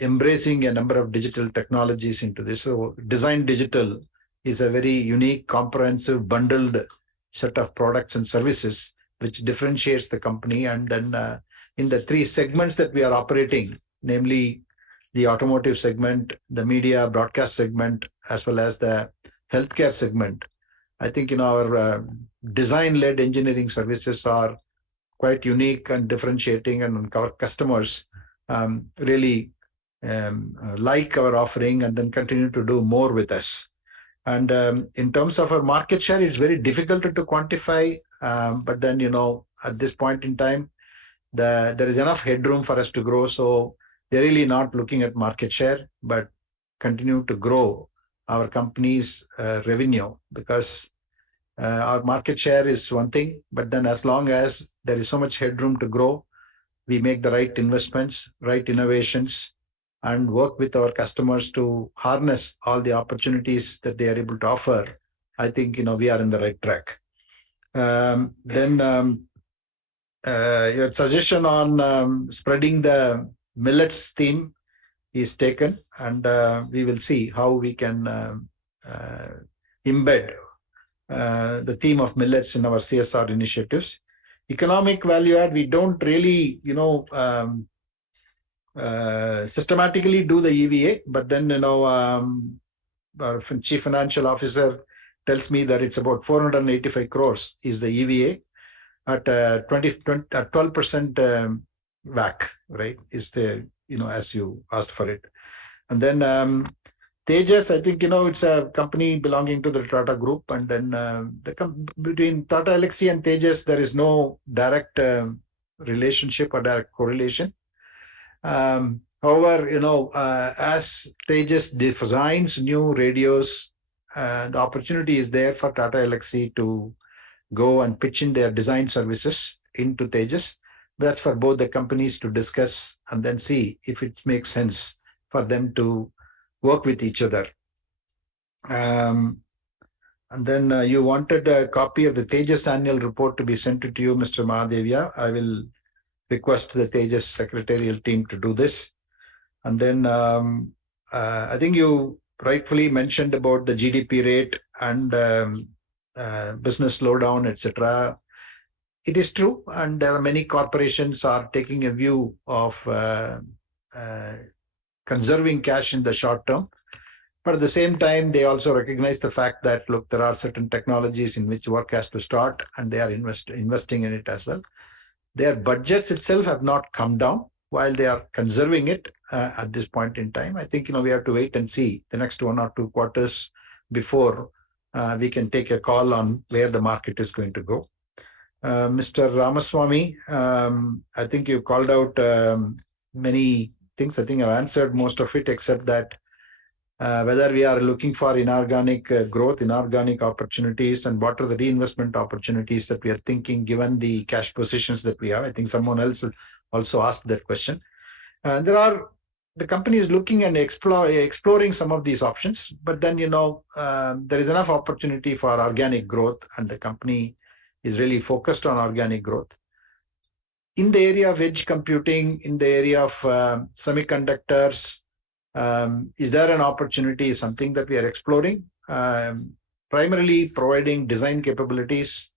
embracing a number of digital technologies into this. So Design Digital is a very unique, comprehensive, bundled set of products and services which differentiates the company. And then in the three segments that we are operating, namely the automotive segment, the media broadcast segment, as well as the healthcare segment, I think our design-led engineering services are quite unique and differentiating, and our customers really like our offering and then continue to do more with us. And in terms of our market share, it's very difficult to quantify, but then at this point in time, there is enough headroom for us to grow. So we're really not looking at market share, but continue to grow our company's revenue, because our market share is one thing, but then as long as there is so much headroom to grow, we make the right investments, right innovations, and work with our customers to harness all the opportunities that they are able to offer. I think we are in the right track. Then your suggestion on spreading the millets theme is taken, and we will see how we can embed the theme of millets in our CSR initiatives. Economic value add, we don't really, systematically do the EVA, but then, our chief financial officer tells me that it's about 485 crores is the EVA at 12% WAC, right? Is the, as you asked for it. And then Tejas, I think, it's a company belonging to the Tata Group. And then between Tata Elxsi and Tejas, there is no direct relationship or direct correlation. However, as Tejas designs new radios, the opportunity is there for Tata Elxsi to go and pitch in their design services into Tejas. That's for both the companies to discuss and then see if it makes sense for them to work with each other. And then you wanted a copy of the Tejas annual report to be sent to you, Mr. Mahadevia. I will request the Tejas secretarial team to do this. And then I think you rightfully mentioned about the GDP rate and business slowdown, etc. It is true, and there are many corporations are taking a view of conserving cash in the short term. But at the same time, they also recognize the fact that, look, there are certain technologies in which work has to start, and they are investing in it as well. Their budgets itself have not come down while they are conserving it at this point in time. I think we have to wait and see the next 1 or 2 quarters before we can take a call on where the market is going to go. Mr. Ramaswamy, I think you called out many things. I think I've answered most of it, except that whether we are looking for inorganic growth, inorganic opportunities, and what are the reinvestment opportunities that we are thinking given the cash positions that we have. I think someone else also asked that question. The company is looking and exploring some of these options, but then, there is enough opportunity for organic growth, and the company is really focused on organic growth. In the area of edge computing, in the area of semiconductors, is there an opportunity, something that we are exploring? Primarily providing design capabilities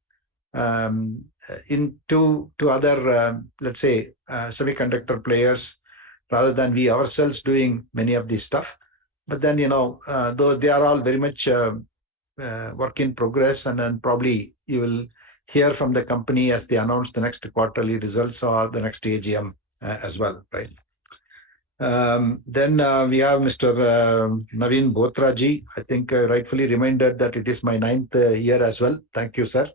to other, let's say, semiconductor players rather than we ourselves doing many of these stuff. But then, though they are all very much work in progress, and then probably you will hear from the company as they announce the next quarterly results or the next AGM as well, right? Then we have Mr. Naveen Bothraji. I think rightfully reminded that it is my 9th year as well. Thank you, sir.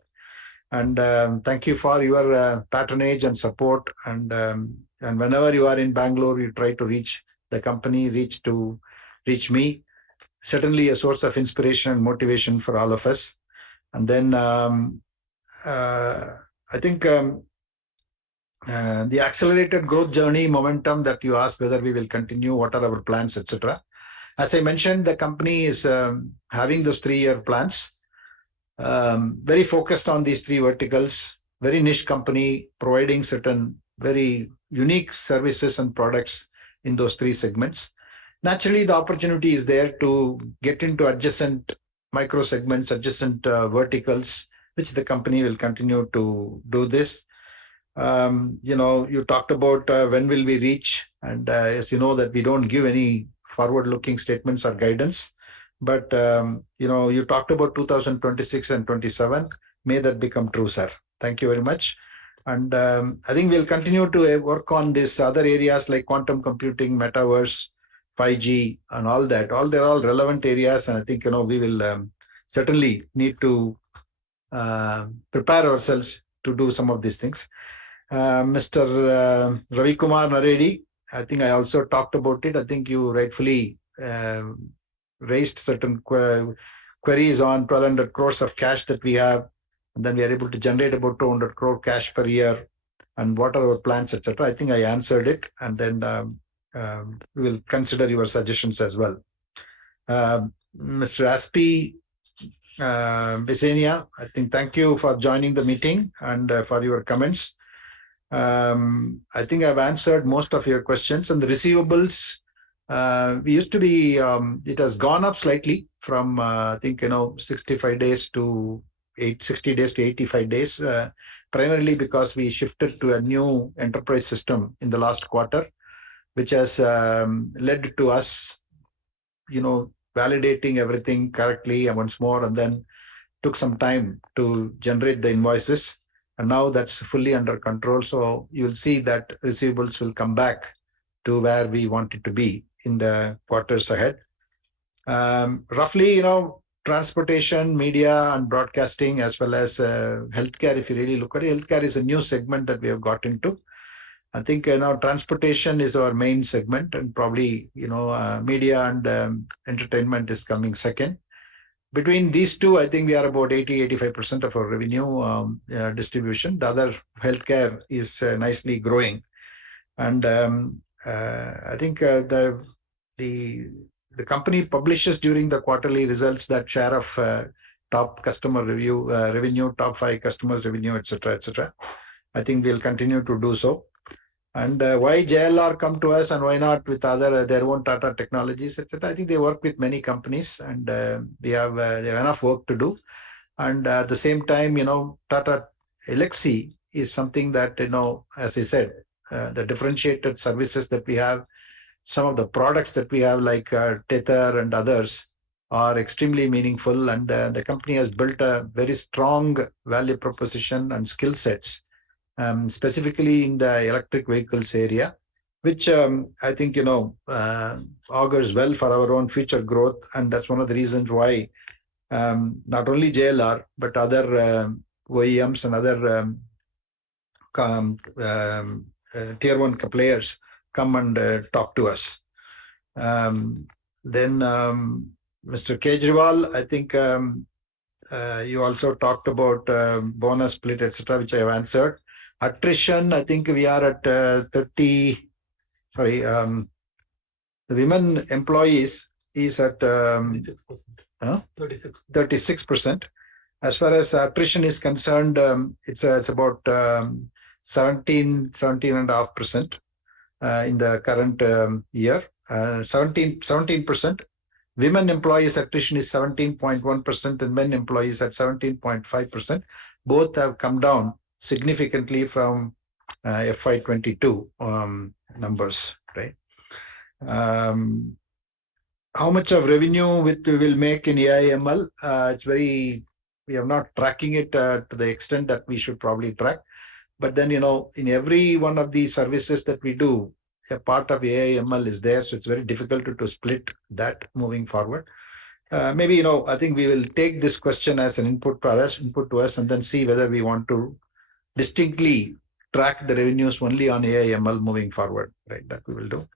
And thank you for your patronage and support. And whenever you are in Bangalore, you try to reach the company, reach me. Certainly a source of inspiration and motivation for all of us. And then I think the accelerated growth journey momentum that you asked whether we will continue, what are our plans, etc. As I mentioned, the company is having those 3-year plans, very focused on these 3 verticals, very niche company, providing certain very unique services and products in those 3 segments. Naturally, the opportunity is there to get into adjacent micro segments, adjacent verticals, which the company will continue to do this. You talked about when will we reach, and as you know that we don't give any forward-looking statements or guidance, but you talked about 2026 and 27. May that become true, sir. Thank you very much. And I think we'll continue to work on these other areas like quantum computing, metaverse, 5G, and all that. They're all relevant areas, and I think we will certainly need to prepare ourselves to do some of these things. Mr. Ravi Kumar Naredi, I think I also talked about it. I think you rightfully raised certain queries on 1,200 crores of cash that we have, and then we are able to generate about 200 crore cash per year, and what are our plans, etc. I think I answered it, and then we will consider your suggestions as well. Mr. Aspi Bisenia, I think thank you for joining the meeting and for your comments. I think I've answered most of your questions. And the receivables, we used to be, it has gone up slightly from, I think, 65 days to 60 days to 85 days, primarily because we shifted to a new enterprise system in the last quarter, which has led to us, validating everything correctly once more, and then took some time to generate the invoices. And now that's fully under control. So you'll see that receivables will come back to where we want it to be in the quarters ahead. Roughly, transportation, media, and broadcasting, as well as healthcare, if you really look at it, healthcare is a new segment that we have got into. I think transportation is our main segment, and probably media and entertainment is coming second. Between these two, I think we are about 80-85% of our revenue distribution. The other healthcare is nicely growing, and I think the company publishes during the quarterly results that share of top customer revenue, top 5 customers revenue, etc., etc. I think we'll continue to do so. And why JLR come to us and why not with their own Tata technologies, etc. I think they work with many companies, and they have enough work to do. And at the same time, Tata Elxsi is something that, as I said, the differentiated services that we have, some of the products that we have like Tether and others are extremely meaningful. And the company has built a very strong value proposition and skill sets, specifically in the electric vehicles area, which I think, augurs well for our own future growth. And that's one of the reasons why not only JLR, but other OEMs and other tier 1 players come and talk to us. Then Mr. Kejriwal, I think you also talked about bonus split, etc., which I have answered. Attrition, I think we are at 30, sorry, the women employees is at 36%. As far as attrition is concerned, it's about 17.5% in the current year. 17%. Women employees attrition is 17.1% and men employees at 17.5%. Both have come down significantly from FY22 numbers, right? How much of revenue we will make in AI/ML? We are not tracking it to the extent that we should probably track. But then, in every one of these services that we do, a part of AI/ML is there. So it's very difficult to split that moving forward. Maybe, I think we will take this question as an input to us, and then see whether we want to distinctly track the revenues only on AI/ML moving forward, right? That we will do.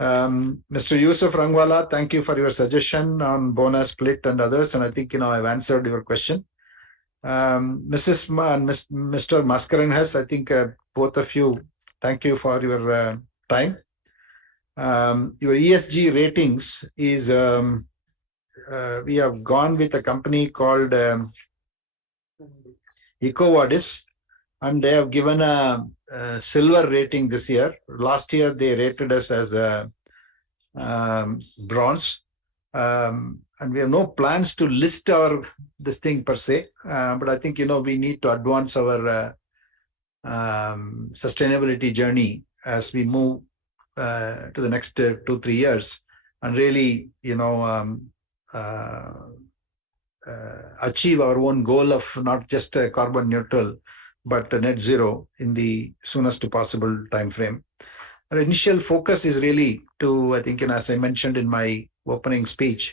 Mr. Yusuf Rangwala, thank you for your suggestion on bonus split and others. And I think, I've answered your question. Mrs. and Mr. Mascarenhas, I think both of you, thank you for your time. Your ESG ratings is, we have gone with a company called EcoVadis, and they have given a silver rating this year. Last year, they rated us as a bronze. And we have no plans to list this thing per se, but I think, we need to advance our sustainability journey as we move to the next 2-3 years, and really, achieve our own goal of not just carbon neutral, but net zero in the soonest possible time frame. Our initial focus is really to, I think, as I mentioned in my opening speech,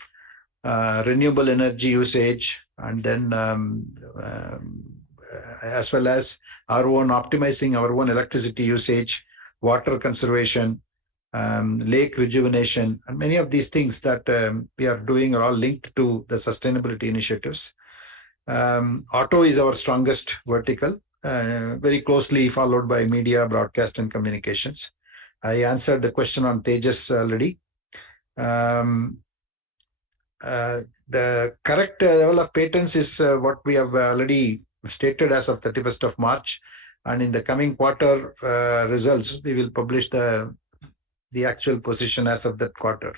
renewable energy usage, and then as well as optimizing our own electricity usage, water conservation, lake rejuvenation, and many of these things that we are doing are all linked to the sustainability initiatives. Auto is our strongest vertical, very closely followed by media, broadcast, and communications. I answered the question on Tejas already. The correct level of patents is what we have already stated as of 31st of March. And in the coming quarter results, we will publish the actual position as of that quarter,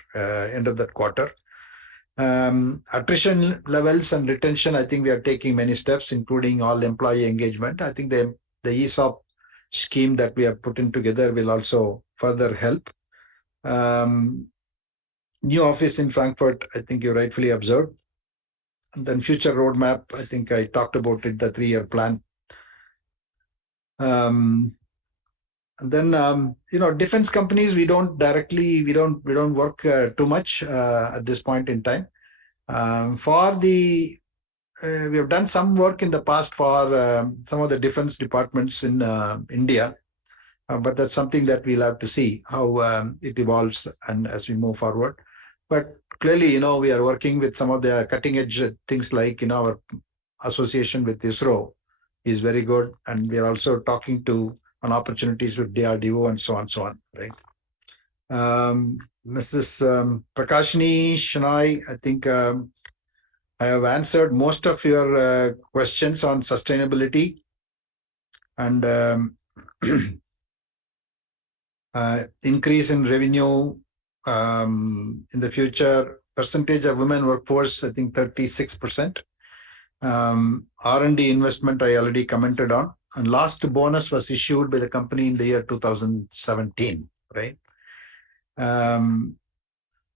end of that quarter. Attrition levels and retention, I think we are taking many steps, including all employee engagement. I think the ESOP scheme that we have put in together will also further help. New office in Frankfurt, I think you rightfully observed. And then future roadmap, I think I talked about it, the 3-year plan. And then, defense companies, we don't work too much at this point in time. We have done some work in the past for some of the defense departments in India, but that's something that we'll have to see how it evolves and as we move forward. But clearly, we are working with some of the cutting edge things like, our association with ISRO is very good. And we are also talking on opportunities with DRDO and so on, right? Mrs. Prakashini Shenoy, I think I have answered most of your questions on sustainability and increase in revenue in the future. Percentage of women workforce, I think 36%. R&D investment, I already commented on. And last bonus was issued by the company in the year 2017, right? Then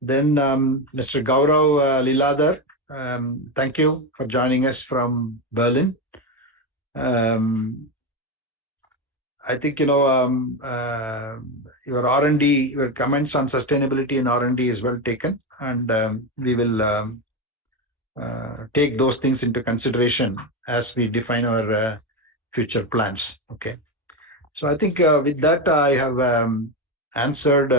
Mr. Gaurav Liladhar, thank you for joining us from Berlin. I think, your R&D, your comments on sustainability and R&D is well taken. And we will take those things into consideration as we define our future plans. Okay. So I think with that, I have answered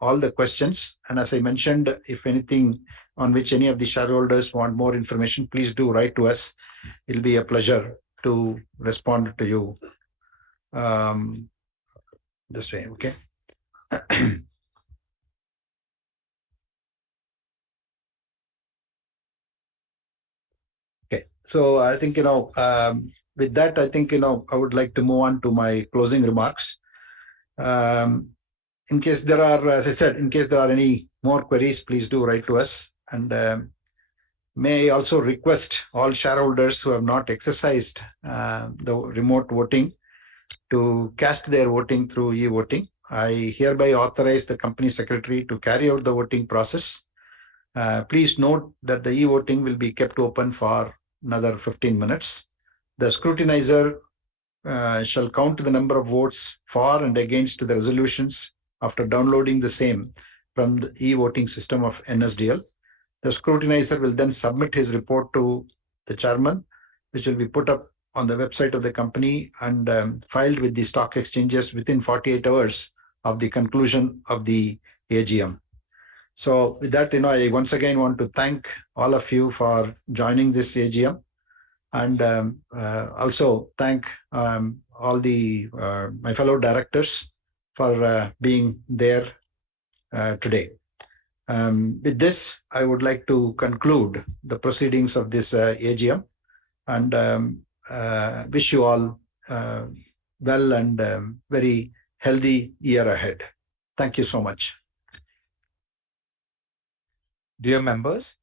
all the questions. And as I mentioned, if anything on which any of the shareholders want more information, please do write to us. It'll be a pleasure to respond to you this way. Okay. Okay. So I think, with that, I think, I would like to move on to my closing remarks. In case there are, as I said, in case there are any more queries, please do write to us. And may I also request all shareholders who have not exercised the remote voting to cast their voting through e-voting. I hereby authorize the company secretary to carry out the voting process. Please note that the e-voting will be kept open for another 15 minutes. The scrutinizer shall count the number of votes for and against the resolutions after downloading the same from the e-voting system of NSDL. The scrutinizer will then submit his report to the chairman, which will be put up on the website of the company and filed with the stock exchanges within 48 hours of the conclusion of the AGM. So with that, I once again want to thank all of you for joining this AGM, and also thank all the my fellow directors for being there today. With this, I would like to conclude the proceedings of this AGM and wish you all well and very healthy year ahead. Thank you so much. Dear members,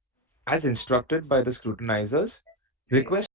as instructed by the scrutinizers, request